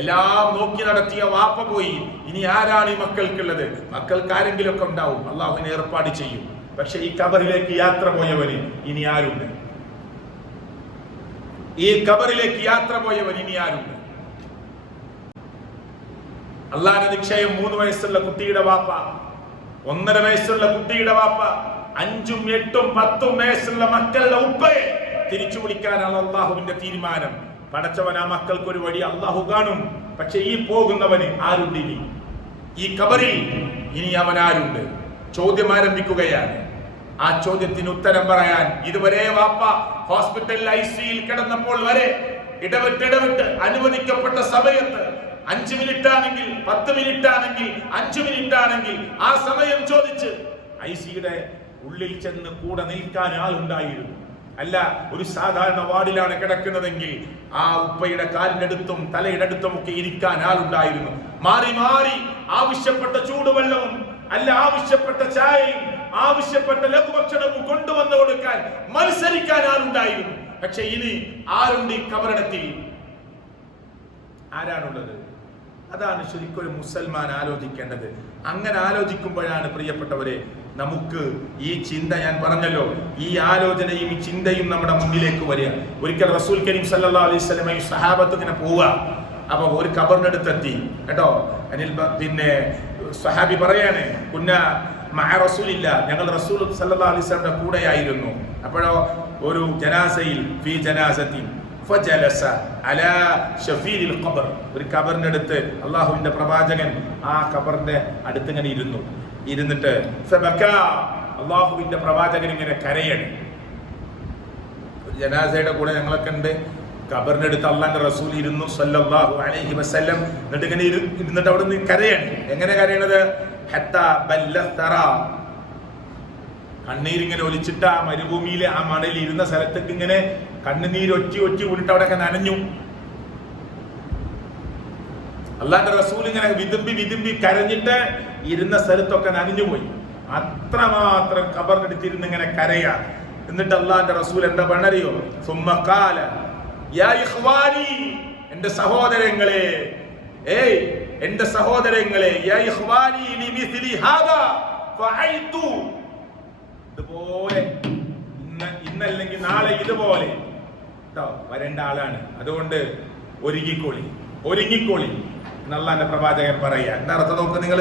എല്ലാം നോക്കി നടത്തിയ വാപ്പ പോയി, ഇനി ആരാണ് ഈ മക്കൾക്കുള്ളത്? മക്കൾക്ക് ആരെങ്കിലും ഒക്കെ ഉണ്ടാവും, അള്ളാഹുവിനെ ഏർപ്പാട് ചെയ്യും. പക്ഷെ ഈ ഖബറിലേക്ക് യാത്ര പോയവന് ഇനി ആരുണ്ട്? ഈ ഖബറിലേക്ക് യാത്ര പോയവൻ ഇനി ആരുണ്ട്? അള്ളാഹുവിന്റെ നിശ്ചയം 3 വയസ്സുള്ള കുട്ടിയുടെ വാപ്പ, 1.5 വയസ്സുള്ള കുട്ടിയുടെ വാപ്പ, 5 ഉം 8 ഉം 10 ഉം വയസ്സുള്ള മക്കളുടെ ഉപ്പയെ തിരിച്ചു വിളിക്കാനാണ് അള്ളാഹുവിന്റെ തീരുമാനം. പടച്ചവൻ ആ മക്കൾക്ക് ഒരു വഴി അള്ളാഹു കാണും. പക്ഷെ ഈ പോകുന്നവന് ആരുണ്ട്? ഇനി ഈ ഖബറിൽ ഇനി അവൻ ആരുണ്ട്? ചോദ്യം ആരംഭിക്കുകയാണ്. ആ ചോദ്യത്തിന് ഉത്തരം പറയാൻ ഇതുവരെ വാപ്പ ഹോസ്പിറ്റലിൽ ICUയിൽ കിടന്നപ്പോൾ വരെ ഇടവിട്ട് അനുവദിക്കപ്പെട്ട സമയത്ത് 5 മിനിറ്റ് ആണെങ്കിൽ 10 മിനിറ്റ് ആണെങ്കിൽ 5 മിനിറ്റ് ആണെങ്കിൽ ആ സമയം ചോദിച്ച് ICUയുടെ ഉള്ളിൽ ചെന്ന് കൂടെ നിൽക്കാൻ ആളുണ്ടായിരുന്നു. അല്ല, ഒരു സാധാരണ വാർഡിലാണ് കിടക്കുന്നതെങ്കിൽ ആ ഉപ്പയുടെ കാലിന്റെ അടുത്തും തലയുടെ അടുത്തും ഒക്കെ ഇരിക്കാൻ ആളുണ്ടായിരുന്നു. മാറി മാറി ആവശ്യപ്പെട്ട ചൂടുവെള്ളവും അല്ല ആവശ്യപ്പെട്ട ചായയും ആവശ്യപ്പെട്ട ലഘുഭക്ഷണവും കൊണ്ടുവന്നു കൊടുക്കാൻ മത്സരിക്കാൻ ആളുണ്ടായിരുന്നു. പക്ഷെ ഇനി ആരുണ്ട് ഈ ഖബറിടത്തിൽ? ആരാണുള്ളത്? അതാണ് ശരിക്കും ഒരു മുസൽമാൻ ആലോചിക്കേണ്ടത്. അങ്ങനെ ആലോചിക്കുമ്പോഴാണ് പ്രിയപ്പെട്ടവരെ നമുക്ക് ഈ ചിന്ത, ഞാൻ പറഞ്ഞല്ലോ, ഈ ആലോചനയും ഈ ചിന്തയും നമ്മുടെ മുന്നിലേക്ക് വരിക. ഒരിക്കൽ റസൂൽ കരീം സല്ലല്ലാഹു അലൈഹി വസല്ലം സഹാബത്ത് ഇങ്ങനെ പോവുക. അപ്പൊ ഒരു ഖബറിന്റെ അടുത്തെത്തി കേട്ടോ. പിന്നെ സഹാബി പറയാണ്, റസൂലില്ല, ഞങ്ങൾ റസൂൽ സല്ലല്ലാഹു അലൈഹി വസല്ലമിന്റെ കൂടെയായിരുന്നു. അപ്പോഴോ ഒരു ജനാസയിൽ ഫീ ജനാസത്തി ഫജലസ അലാ ഷഫീരിൽ ഖബർ, ഒരു ഖബറിന്റെ അടുത്ത് അല്ലാഹുവിന്റെ പ്രവാചകൻ ആ ഖബറിന്റെ അടുത്ത് ഇങ്ങനെ ഇരുന്നിട്ട് ഫബകാ, അല്ലാഹുവിന്റെ പ്രവാചകൻ ഇങ്ങനെ കരയാണ്. ജനാസയുടെ കൂടെ ഞങ്ങളൊക്കെ ഉണ്ട്. ഖബറിന്റെ അടുത്ത് അല്ലാഹുവിന്റെ റസൂൽ ഇരുന്നു സല്ലല്ലാഹു അലൈഹി വസല്ലം. എന്നിട്ട് ഇങ്ങനെ ഇരുന്നിട്ട് അവിടെ നിന്ന് കരയാണ്. എങ്ങനെ കരയണത്? ഹത്താ ബല്ലത്തറ, കണ്ണീരിങ്ങനെ ഒലിച്ചിട്ട് ആ മരുഭൂമിയിലെ ആ മണലിൽ ഇരുന്ന സ്ഥലത്തേക്ക് ഇങ്ങനെ കണ്ണുനീര് ഒറ്റി വീണിട്ട് അവിടെയൊക്കെ നനഞ്ഞു. അല്ലാഹുവിന്റെ റസൂൽ ഇങ്ങനെ വിതുമ്പി കരഞ്ഞിട്ട് ഇരുന്ന സ്ഥലത്തൊക്കെ നനഞ്ഞുപോയി. അത്രമാത്രം ഖബറിന്റെ അടുത്തിരുന്ന് ഇങ്ങനെ കരയാ. എന്നിട്ട് അല്ലാഹുവിന്റെ റസൂൽ എന്താ പറഞ്ഞറിയോ? സുമ്മ ഖാല യാ ഇഖ്വാനി, എന്റെ സഹോദരങ്ങളെ, എന്റെ സഹോദരങ്ങളെ, യാ ഇഖ്വാനി ലിമിസ്ലി ഹാദാ ഫഅയ്തു, ഇതുപോലെ ഇന്നല്ലെങ്കിൽ നാളെ ഇതുപോലെ വരേണ്ട ആളാണ്. അതുകൊണ്ട് ഒരുങ്ങിക്കോളി അല്ലാഹുവിന്റെ പ്രവാചകൻ പറയാ. എന്താ അർത്ഥം നോക്ക് നിങ്ങൾ?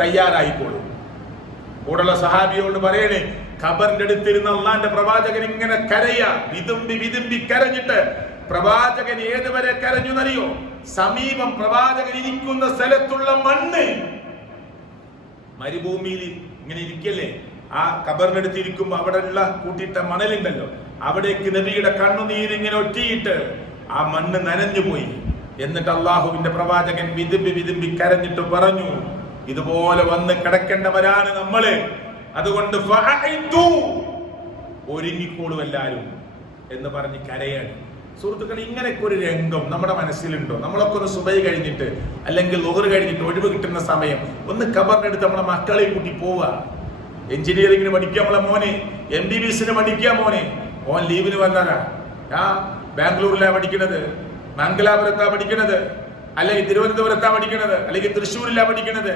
തയ്യാറായിക്കോളൂ. കൂടെയുള്ള സഹാബിയോട് പറയണേ, ഖബറിന്റെ അടുത്തിരുന്ന അല്ലാഹുവിന്റെ പ്രവാചകൻ ഇങ്ങനെ കരയാ, വിതുമ്പി കരഞ്ഞിട്ട് പ്രവാചകൻ ഏതുവരെ കരഞ്ഞു എന്നറിയോ? സമീപം പ്രവാചകൻ ഇരിക്കുന്ന സ്ഥലത്തുള്ള മണ്ണ്, മരുഭൂമിയിൽ ഇങ്ങനെ ഇരിക്കല്ലേ, ആ ഖബറിന്റെ അടുത്ത് ഇരിക്കുമ്പോ അവിടെ ഉള്ള കൂട്ടിയിട്ട മണലുണ്ടല്ലോ, അവിടേക്ക് നബിയുടെ കണ്ണുനീരിങ്ങനെ ഒറ്റിയിട്ട് ആ മണ്ണ് നനഞ്ഞുപോയി. എന്നിട്ട് അള്ളാഹുവിന്റെ പ്രവാചകൻ വിതുമ്പി കരഞ്ഞിട്ട് പറഞ്ഞു, ഇതുപോലെ വന്ന് കിടക്കേണ്ടവരാണ് നമ്മള്. അതുകൊണ്ട് ഒരുങ്ങിക്കോളൂ എല്ലാരും എന്ന് പറഞ്ഞ് കരയാണ്. സുഹൃത്തുക്കൾ, ഇങ്ങനെയൊക്കെ ഒരു രംഗം നമ്മുടെ മനസ്സിലുണ്ടോ? നമ്മളൊക്കെ ഒന്ന് സുബൈ കഴിഞ്ഞിട്ട് അല്ലെങ്കിൽ ളുഹർ കഴിഞ്ഞിട്ട് ഒഴിവ് കിട്ടുന്ന സമയം ഒന്ന് ഖബറിനടുത്ത് നമ്മളെ മക്കളെ കൂട്ടി പോവുക. എഞ്ചിനീയറിംഗിന് പഠിക്കുക നമ്മളെ മോനെ, MBBS പഠിക്കുക മോനെ. മോൻ ലീവിന് വന്നതാ. ബാംഗ്ലൂരിലാണ് പഠിക്കണത്, മംഗലാപുരത്താ പഠിക്കണത്, അല്ലെങ്കിൽ തിരുവനന്തപുരത്താ പഠിക്കണത്, അല്ലെങ്കിൽ തൃശ്ശൂരിലാ പഠിക്കണത്.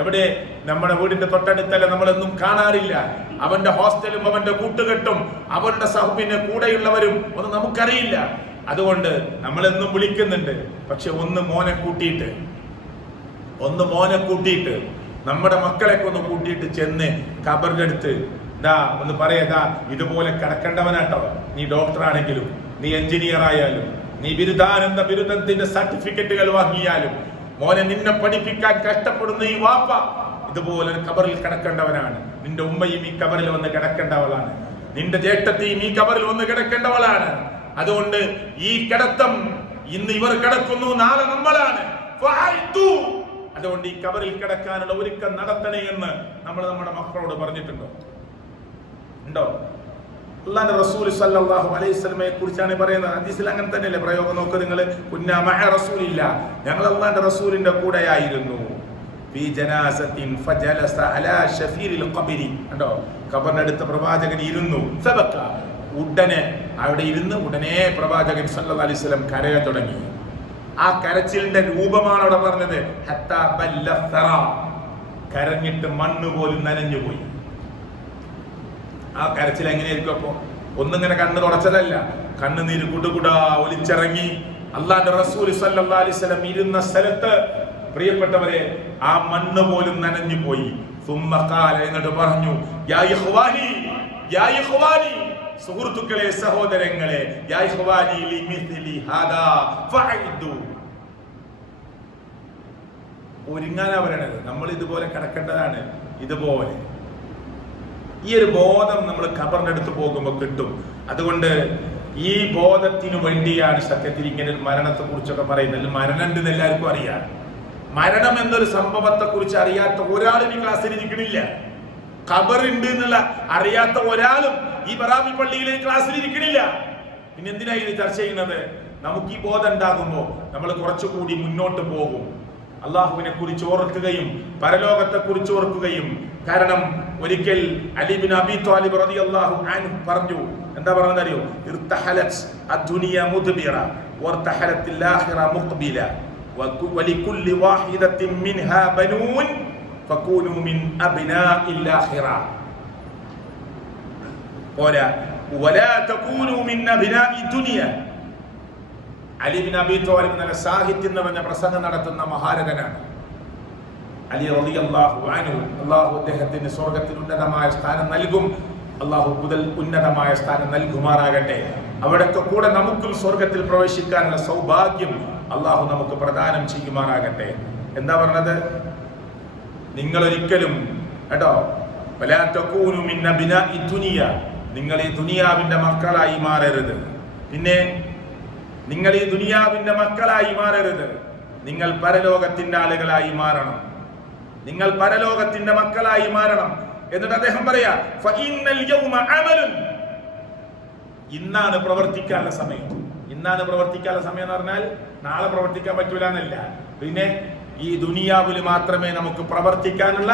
എവിടെ? നമ്മുടെ വീടിന്റെ തൊട്ടടുത്തല്ല, നമ്മളൊന്നും കാണാറില്ല. അവന്റെ ഹോസ്റ്റലും അവന്റെ കൂട്ടുകെട്ടും അവരുടെ സഹബിന്റെ കൂടെയുള്ളവരും ഒന്നും നമുക്കറിയില്ല. അതുകൊണ്ട് നമ്മളെന്നും വിളിക്കുന്നുണ്ട്. പക്ഷെ ഒന്ന് മോനെ കൂട്ടിയിട്ട് നമ്മുടെ മക്കളെയൊക്കെ ഒന്ന് കൂട്ടിയിട്ട് ചെന്ന് ഖബറിന്റെ അടുത്ത് ഒന്ന് പറയാ, ഇതുപോലെ കിടക്കേണ്ടവനാട്ടോ. നീ ഡോക്ടറാണെങ്കിലും, നീ എഞ്ചിനീയർ ആയാലും, നീ ബിരുദാനന്ദ ബിരുദത്തിന്റെ സർട്ടിഫിക്കറ്റുകൾ വാങ്ങിയാലും, മോനെ നിന്നെ പഠിപ്പിക്കാൻ കഷ്ടപ്പെടുന്ന ഈ വാപ്പ ഇതുപോലെ ഖബറിൽ കിടക്കേണ്ടവനാണ്. നിന്റെ ഉമ്മയും ഈ ഖബറിൽ വന്ന് കിടക്കേണ്ടവളാണ്. നിന്റെ ജ്യേഷ്ഠത്തെയും ഈ ഖബറിൽ വന്ന് കിടക്കേണ്ടവളാണ്. അതുകൊണ്ട് ഈ കിടത്തം ഇന്ന് ഇവർ കിടക്കുന്നു, നാളെ നമ്മളാണ്. അതുകൊണ്ട് ഈ ഖബറിൽ കിടക്കാനുള്ള ഒരുക്കം നടത്തണേ എന്ന് നമ്മൾ നമ്മുടെ മക്കളോട് പറഞ്ഞിട്ടുണ്ടോ? ഉണ്ടോ? അല്ലാഹുവിന്റെ റസൂൽ സല്ലല്ലാഹു അലൈഹി വസല്ലമയെ കുറിച്ചാണ് പറയുന്നത്. ഹദീസിൽ അങ്ങനെ തന്നെയല്ലേ പ്രയോഗം? നോക്ക് നിങ്ങൾ, കുന്നാ മഅ റസൂലില്ല, ഞങ്ങൾ അല്ലാഹുവിന്റെ റസൂലിന്റെ കൂടെയായിരുന്നു. ഫീ ജനാസത്തിൻ ഫജലസ അലാ ശഫീരിൽ ഖബരി. കണ്ടോ? ഖബറിനടുത്ത് പ്രവാചകൻ ഇരുന്നു. സബക, ഉടനെ അവിടെ ഇരുന്ന് ഉടനെ പ്രവാചകൻ സല്ലല്ലാഹു അലൈഹി വസല്ലം കരയാൻ തുടങ്ങി. ആ കരച്ചിലിന്റെ രൂപമാണ് അവിടെ പറഞ്ഞത്. ഹത്താ ബല്ലസറ, കരഞ്ഞിട്ട് മണ്ണ് പോലും നനഞ്ഞുപോയി. ആ കരച്ചിൽ എങ്ങനെയായിരിക്കും? അപ്പോ ഒന്നിങ്ങനെ കണ്ണ് തുടച്ചതല്ല, കണ്ണുനീര് കുടുകുടാ ഒലിച്ചിറങ്ങി. അല്ലാഹുവിന്റെ റസൂൽ സല്ലല്ലാഹു അലൈഹി വസല്ലം ഇരുന്ന സ്ഥലത്ത് പ്രിയപ്പെട്ടവരെ ആ മണ്ണ് പോലും നനഞ്ഞു പോയി. സുമ്മ ഖാല, എന്നിട്ട് പറഞ്ഞു, യാ ഇഖ്വാനി, യാ ഇഖ്വാനി, സുഹൃത്തുക്കളെ, സഹോദരങ്ങളെ, യാ ഇഖ്വാനി ലിമിസ്ലി ഹാദാ ഫഅഇദു. ഒരുങ്ങാനാ പറയണത്. നമ്മൾ ഇതുപോലെ കിടക്കേണ്ടതാണ്. ഇതുപോലെ ഈ ഒരു ബോധം നമ്മൾ ഖബറിന്റെ അടുത്ത് പോകുമ്പോൾ കിട്ടും. അതുകൊണ്ട് ഈ ബോധത്തിനു വേണ്ടിയാണ് സത്യത്തിൽ ഇങ്ങനെ ഒരു മരണത്തെ കുറിച്ചൊക്കെ പറയുന്നത്. മരണം ഉണ്ടെന്ന് എല്ലാവർക്കും അറിയാം. മരണം എന്നൊരു സംഭവത്തെ കുറിച്ച് അറിയാത്ത ഒരാളും ഈ ക്ലാസ്സിൽ ഇരിക്കണില്ല. ഖബർ ഉണ്ട് എന്നുള്ള അറിയാത്ത ഒരാളും ഈ ബറാബി പള്ളിയിലെ ക്ലാസ്സിൽ ഇരിക്കണില്ല. പിന്നെ എന്തിനാ ഇത് ചർച്ച ചെയ്യുന്നത്? നമുക്ക് ഈ ബോധം ഉണ്ടാകുമ്പോൾ നമ്മൾ കുറച്ചുകൂടി മുന്നോട്ട് പോകും. അള്ളാഹുവിനെ കുറിച്ച് ഓർക്കുകയും പരലോകത്തെ കുറിച്ച് ഓർക്കുകയും. കാരണം ഒരിക്കൽ അലി ബിൻ അബി ത്വാലിബ് റളിയല്ലാഹു അൻഹു പറഞ്ഞു, എന്താ പറഞ്ഞത് അറിയോ? ഇർതഹലത് അദ്ദുനിയ മുദ്ബിറ വർതഹലത്തിൽ ആഖിറ മുഖ്ബില വലികുല്ലി വാഹിദത്തിൻ മിൻഹാ ബനൂൻ ഫകൂനു മിൻ അബ്നാഇൽ ആഖിറ. പോരാ, വലാ തകൂനു മിൻ അബ്നാഇ ദുനിയ. അലി ബിൻ അബി ത്വാലിബ് നല്ല സാഹിത്യം നിറഞ്ഞ പ്രസംഗം നടത്തുന്ന മഹാരഥനാണ് അലി റളിയല്ലാഹു അൻഹു. അല്ലാഹു അദ്ദേഹത്തിന് സ്വർഗ്ഗത്തിൽ ഉന്നതമായ സ്ഥാനം നൽകും. അല്ലാഹു കൂടുതൽ ഉന്നതമായ സ്ഥാനം നൽകുമാറാകട്ടെ. അവിടൊക്കെ കൂടെ നമുക്കും സ്വർഗ്ഗത്തിൽ പ്രവേശിക്കാനുള്ള സൗഭാഗ്യം അല്ലാഹു നമുക്ക് പ്രദാനം ചെയ്യുമാറാകട്ടെ. എന്താ പറഞ്ഞത്? നിങ്ങൾ ഒരിക്കലും കേട്ടോ, വലാ തകൂനു മിൻ അബ്നാഇ ദുനിയ, നിങ്ങൾ ഈ ദുനിയാവിന്റെ മക്കളായി മാറരുത്. പിന്നെ നിങ്ങൾ ഈ ദുനിയാവിന്റെ മക്കളായി മാറരുത്. നിങ്ങൾ പരലോകത്തിന്റെ ആളുകളായി മാറണം. നിങ്ങൾ പരലോകത്തിന്റെ മക്കളായി മാറണം. എന്നിട്ട് അദ്ദേഹം പറയാ, ഫഇന്നൽ യൗമ അമലുൻ, ഇന്നാണ് പ്രവർത്തിക്കാനുള്ള സമയം. ഇന്നാണ് പ്രവർത്തിക്കാനുള്ള സമയം എന്ന് പറഞ്ഞാൽ നാളെ പ്രവർത്തിക്കാൻ പറ്റൂല എന്നല്ല. പിന്നെ ഈ ദുനിയാവിൽ മാത്രമേ നമുക്ക് പ്രവർത്തിക്കാനുള്ള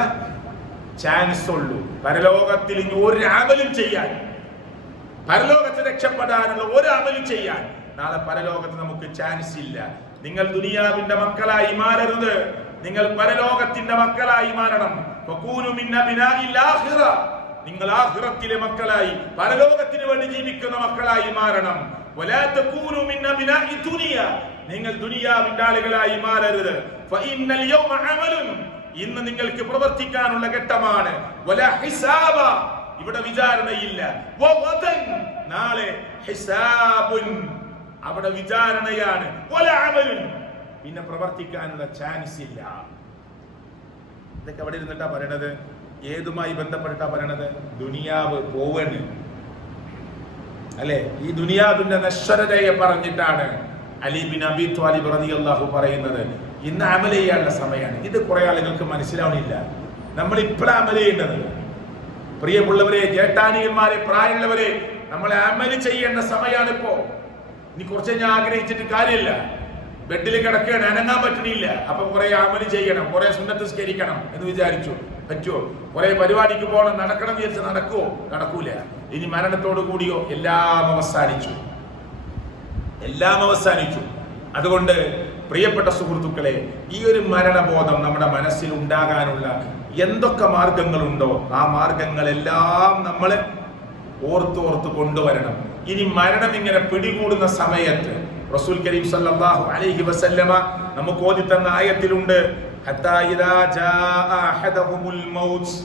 ചാൻസ് ഉള്ളൂ. പരലോകത്തിൽ ഇനി ഒരു അമലും ചെയ്യാൻ, പരലോകത്തെ രക്ഷപ്പെടാനുള്ള ഒരു അമലും ചെയ്യാൻ നാളെ പരലോകത്ത് നമുക്ക് ചാൻസ് ഇല്ല. നിങ്ങൾ ദുനിയാവിന്റെ മക്കളായി മാറരുത്. നിങ്ങൾ പരലോകത്തിന്റെ മക്കളായി മാറണം. നിങ്ങൾ ആഖിറത്തിലെ മക്കളായി, പരലോകത്തിന് വേണ്ടി ജീവിക്കുന്ന മക്കളായി മാറണം. നിങ്ങൾ ദുനിയാവിന്റെ ആളുകളായി മാറരുത്. ഇന്ന് നിങ്ങൾക്ക് പ്രവർത്തിക്കാനുള്ള ഘട്ടമാണ്. ഇവിടെ വിചാരണയില്ല. നാളെ ഹിസാബുൻ, അവിടെ വിചാരണയാണ്. പിന്നെ പ്രവർത്തിക്കാനുള്ള ചാൻസ് ഇല്ല. ഇതൊക്കെ അവിടെ ഇരുന്നിട്ടാ പറയണത്. ഏതുമായി ബന്ധപ്പെട്ടാ പറയണത്? ദുനിയാവ് പോവണ് അല്ലെ? ഈ ദുനിയാവിന്റെ നശ്വരതയെ പറഞ്ഞിട്ടാണ് അലി ബിൻ അബി ത്വാലിബ് റളിയല്ലാഹു പറയുന്നത്, ഇന്ന് അമൽ ചെയ്യാനുള്ള സമയമാണ്. ഇത് കുറെ ആളുകൾക്ക് മനസ്സിലാവണില്ല. നമ്മൾ ഇപ്പോഴാണ് അമൽ ചെയ്യേണ്ടത്. പ്രിയമുള്ളവരെ, ജേഷ്ഠാനിയന്മാരെ, പ്രായമുള്ളവരെ, നമ്മൾ അമൽ ചെയ്യേണ്ട സമയമാണ് ഇപ്പോ. ഇനി കുറച്ച് ഞാൻ ആഗ്രഹിച്ചിട്ട് കാര്യമില്ല. ബെഡിൽ കിടക്കുകയാണ്, അനങ്ങാൻ പറ്റണില്ല. അപ്പൊ കുറെ അമൽ ചെയ്യണം, കുറെ സുന്നത്ത് സ്കരിക്കണം എന്ന് വിചാരിച്ചു. പറ്റുമോ? കുറെ പരിപാടിക്ക് പോകണം, നടക്കണം വിചാരിച്ച് നടക്കുവോ? നടക്കൂല. ഇനി മരണത്തോടു കൂടിയോ എല്ലാം അവസാനിച്ചു, എല്ലാം അവസാനിച്ചു. അതുകൊണ്ട് പ്രിയപ്പെട്ട സുഹൃത്തുക്കളെ, ഈ ഒരു മരണബോധം നമ്മുടെ മനസ്സിൽ ഉണ്ടാകാനുള്ള എന്തൊക്കെ മാർഗങ്ങളുണ്ടോ ആ മാർഗങ്ങളെല്ലാം നമ്മൾ ഓർത്തോർത്ത് കൊണ്ടുവരണം. ഇനി മരണം ഇങ്ങനെ പിടികൂടുന്ന സമയത്ത് റസൂൽ കരീം സല്ലല്ലാഹു അലൈഹി വസല്ലമ നമുക്ക് ഓതി തന്ന ആയത്തിലുണ്ട്, ഹത്താ ഇദാ ജാഅ അഹദഹുൽ മൗത്ത്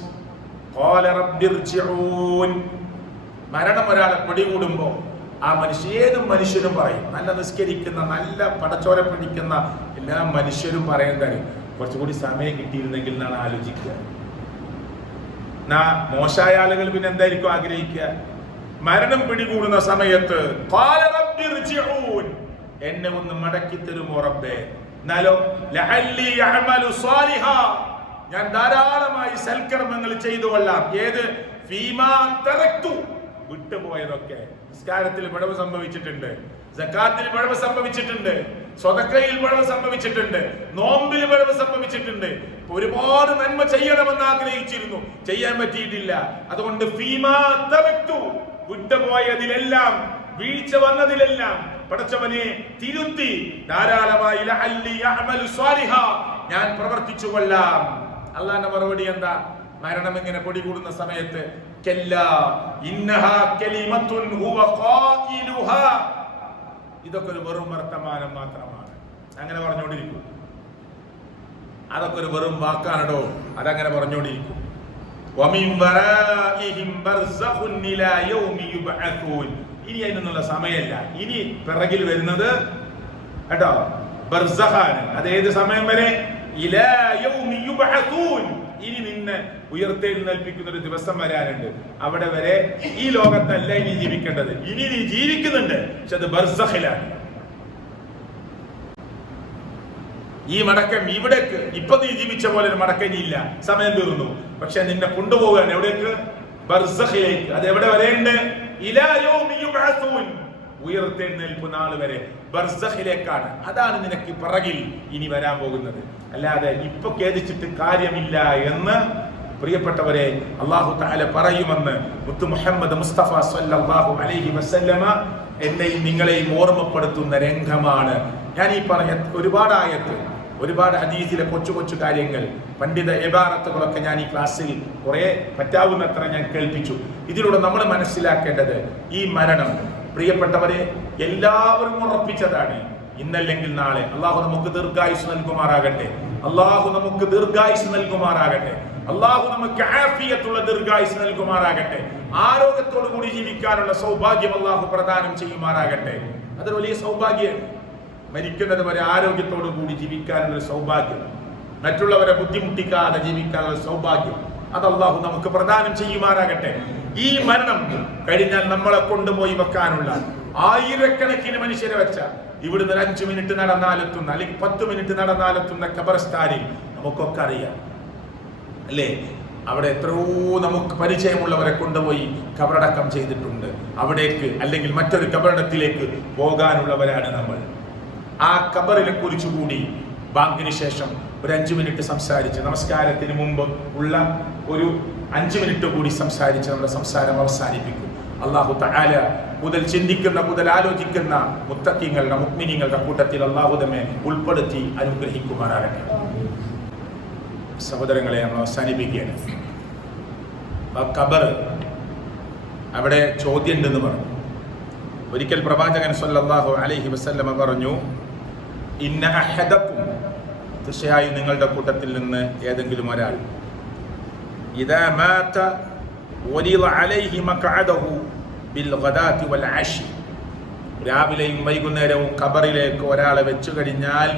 ഖാല റബ്ബിർജിഊൻ. മരണം ഒരാളെ പിടികൂടുമ്പോ ആ ഏത് മനുഷ്യരും പറയും, നല്ല നിസ്കരിക്കുന്ന, നല്ല പടച്ചോരെ പിടിക്കുന്ന എല്ലാ മനുഷ്യരും പറയുന്നതാണ്, കുറച്ചുകൂടി സമയം കിട്ടിയിരുന്നെങ്കിൽ എന്നാണ് ആലോചിക്കുക. മോശമായ ആളുകൾ പിന്നെ എന്തായിരിക്കും ആഗ്രഹിക്കുക? മരണം പിടികൂടുന്ന സമയത്ത് എന്നെ ഒന്ന് മടക്കി തരുമോ റബ്ബേ, എന്നാലോ ഞാൻ ധാരാളമായി സൽക്കർമ്മങ്ങൾ ചെയ്തു കൊള്ളാം. ഏത് വിട്ടുപോയതൊക്കെ. നിസ്കാരത്തിൽ പിഴവ് സംഭവിച്ചിട്ടുണ്ട്, സക്കാത്തിൽ പിഴവ് സംഭവിച്ചിട്ടുണ്ട്, സ്വതക്കയിൽ പിഴവ് സംഭവിച്ചിട്ടുണ്ട്, നോമ്പിൽ പിഴവ് സംഭവിച്ചിട്ടുണ്ട്. ഒരുപാട് നന്മ ചെയ്യണമെന്ന് ആഗ്രഹിച്ചിരുന്നു, ചെയ്യാൻ പറ്റിയിട്ടില്ല. അതുകൊണ്ട് വിട്ടുപോയതിലെല്ലാം, വീഴ്ച വന്നതിലെല്ലാം പടച്ചവനെ തിരുത്തി ധാരാളമായി ഞാൻ പ്രവർത്തിച്ചു കൊള്ളാം. അള്ളാന്റെ മറുപടി എന്താ? മരണം ഇങ്ങനെ പൊടികൂടുന്ന സമയത്ത് ഇതൊക്കെ ഒരു വെറും വർത്തമാനം മാത്രമാണ്, അങ്ങനെ പറഞ്ഞുകൊണ്ടിരിക്കും. അതൊക്കെ ഒരു വെറും വാക്കാണോ, അതങ്ങനെ പറഞ്ഞുകൊണ്ടിരിക്കും. ഇനി അതിനൊന്നുള്ള സമയമല്ല. ഇനി പിറകിൽ വരുന്നത് കേട്ടോ ബർസഖാണ്. അതേത് സമയം വരെ? ഇലാ യൗമി യുബ്അസൂൻ. ഇനി നിന്നെ ഉയർത്തെഴുന്നേൽപ്പിക്കുന്ന ഒരു ദിവസം വരാനുണ്ട്. അവിടെ വരെ ഈ ലോകത്തല്ല ഇനി ജീവിക്കേണ്ടത്. ഇനി നീ ജീവിക്കുന്നുണ്ട്, പക്ഷെ അത് ബർസഖിലാണ്. ഈ മടക്കം ഇവിടേക്ക് ഇപ്പൊ നീ ജീവിച്ച പോലെ ഒരു മടക്കം ഇല്ല, സമയം തീർന്നു. പക്ഷെ നിന്നെ കൊണ്ടുപോകാൻ എവിടേക്ക്? ബർസഖിലേക്ക്. അത് എവിടെ വരെയുണ്ട്? ഇലാ യൗമി യുബ്അസൂൻ. ഉയർത്തെഴുന്നേൽപ്പ് നാൾ വരെ ബർസഖിലേക്കാണ്. അതാണ് നിനക്ക് പിറകിൽ ഇനി വരാൻ പോകുന്നത്. അല്ലാതെ ഇപ്പൊ ഖേദിച്ചിട്ട് കാര്യമില്ല എന്ന് പ്രിയപ്പെട്ടവരെ അല്ലാഹു തആല പറയുമെന്ന് മുത്തു മുഹമ്മദ് മുസ്തഫ സല്ലല്ലാഹു അലൈഹി വസല്ലമ എന്നെയും നിങ്ങളെയും ഓർമ്മപ്പെടുത്തുന്ന രംഗമാണ് ഞാൻ ഈ പറഞ്ഞ ഒരുപാട് ആയത്ത്, ഒരുപാട് ഹദീസിലെ കൊച്ചു കൊച്ചു കാര്യങ്ങൾ, പണ്ഡിത ഇബാറത്തുകളൊക്കെ ഞാൻ ഈ ക്ലാസ്സിൽ കുറെ പറ്റാവുന്നത്ര ഞാൻ കേൾപ്പിച്ചു. ഇതിലൂടെ നമ്മൾ മനസ്സിലാക്കേണ്ടത് ഈ മരണം പ്രിയപ്പെട്ടവരെ എല്ലാവരും ഉറപ്പിച്ചതാണ്. ഇന്നല്ലെങ്കിൽ നാളെ. അള്ളാഹു നമുക്ക് ദീർഘായുസ് നൽകുമാറാകട്ടെ. അള്ളാഹു നമുക്ക് ദീർഘായുസ് നൽകുമാറാകട്ടെ. അള്ളാഹു നമുക്ക് ആഫിയത്തുള്ള ദീർഘായുസ് നൽകുമാറാകട്ടെ. ആരോഗ്യത്തോടു കൂടി ജീവിക്കാനുള്ള സൗഭാഗ്യം അള്ളാഹു പ്രദാനം ചെയ്യുമാറാകട്ടെ. അതൊരു വലിയ സൗഭാഗ്യമാണ്. മരിക്കുന്നത് വരെ ആരോഗ്യത്തോടു കൂടി ജീവിക്കാനുള്ള സൗഭാഗ്യം, മറ്റുള്ളവരെ ബുദ്ധിമുട്ടിക്കാതെ ജീവിക്കാനുള്ള സൗഭാഗ്യം, അത് അള്ളാഹു നമുക്ക് പ്രദാനം ചെയ്യുമാറാകട്ടെ. ഈ മരണം കഴിഞ്ഞാൽ നമ്മളെ കൊണ്ടുപോയി വെക്കാനുള്ള ആയിരക്കണക്കിന് മനുഷ്യരെ വെച്ച ഇവിടുന്ന് 5 മിനിറ്റ് നടന്നാലെത്തുന്ന അല്ലെങ്കിൽ 10 മിനിറ്റ് നടന്നാലെത്തുന്ന ഖബർസ്ഥാനിൽ നമുക്കൊക്കെ അറിയാം അല്ലേ? അവിടെ എത്രയോ നമുക്ക് പരിചയമുള്ളവരെ കൊണ്ടുപോയി ഖബറടക്കം ചെയ്തിട്ടുണ്ട്. അവിടേക്ക് അല്ലെങ്കിൽ മറ്റൊരു ഖബറിടത്തിലേക്ക് പോകാനുള്ളവരാണ് നമ്മൾ. ആ ഖബറിനെ കുറിച്ച് കൂടി ബാങ്കിന് ശേഷം ഒരു 5 മിനിറ്റ് സംസാരിച്ച്, നമസ്കാരത്തിന് മുമ്പ് ഉള്ള ഒരു 5 മിനിറ്റ് കൂടി സംസാരിച്ച് നമ്മുടെ സംസാരം അവസാനിപ്പിക്കും. അല്ലാഹു തആല മുതൽ ചിന്തിക്കുന്ന, മുതൽ ആലോചിക്കുന്ന മുത്തഖീങ്ങളുടെ, മുഅ്മിനീങ്ങളുടെ കൂട്ടത്തിൽ അല്ലാഹു നമ്മെ ഉൾപ്പെടുത്തി അനുഗ്രഹിക്കുമാറാകട്ടെ. സഹോദരങ്ങളെ, നമ്മൾ അവസാനിപ്പിക്കുകയാണ്. ഖബർ, അവിടെ ചോദ്യം ഉണ്ടെന്ന് പറഞ്ഞു. ഒരിക്കൽ പ്രവാചകൻ സല്ലല്ലാഹു അലൈഹി വസല്ലമ പറഞ്ഞു, ഇന്ന അഹദക്കും, തീർച്ചയായും നിങ്ങളുടെ കൂട്ടത്തിൽ നിന്ന് ഏതെങ്കിലും ഒരാൾ, ഇദാ മാത വലിദ അലൈഹി മഖഅദഹു ബിൽ ഗദാതി വൽ അശി, രാവിലെയും വൈകുന്നേരവും ഖബറിലേക്ക് ഒരാളെ വെച്ചു കഴിഞ്ഞാൽ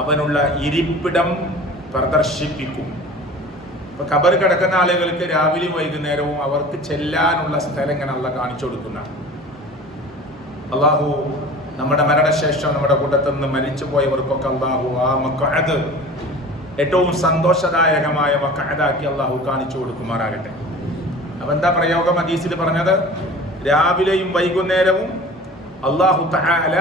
അവനുള്ള ഇരിപ്പിടം പ്രദർശിപ്പിക്കും. ഇപ്പൊ ഖബർ കിടക്കുന്ന ആളുകൾക്ക് രാവിലെയും വൈകുന്നേരവും അവർക്ക് ചെല്ലാനുള്ള സ്ഥലങ്ങൾ അല്ലാഹു കാണിച്ചു കൊടുക്കുന്ന. അള്ളാഹു നമ്മുടെ മരണശേഷം നമ്മുടെ കൂട്ടത്തിൽ നിന്ന് മരിച്ചു പോയവർക്കൊക്കെ അള്ളാഹു ആ മഖഅദ് ഏറ്റവും സന്തോഷദായകമായ മഖഅദാക്കി അള്ളാഹു കാണിച്ചു കൊടുക്കുമാറാകട്ടെ. അപ്പൊ എന്താ പ്രയോഗം ഹദീസിൽ പറഞ്ഞത്? രാവിലെയും വൈകുന്നേരവും അള്ളാഹു തആല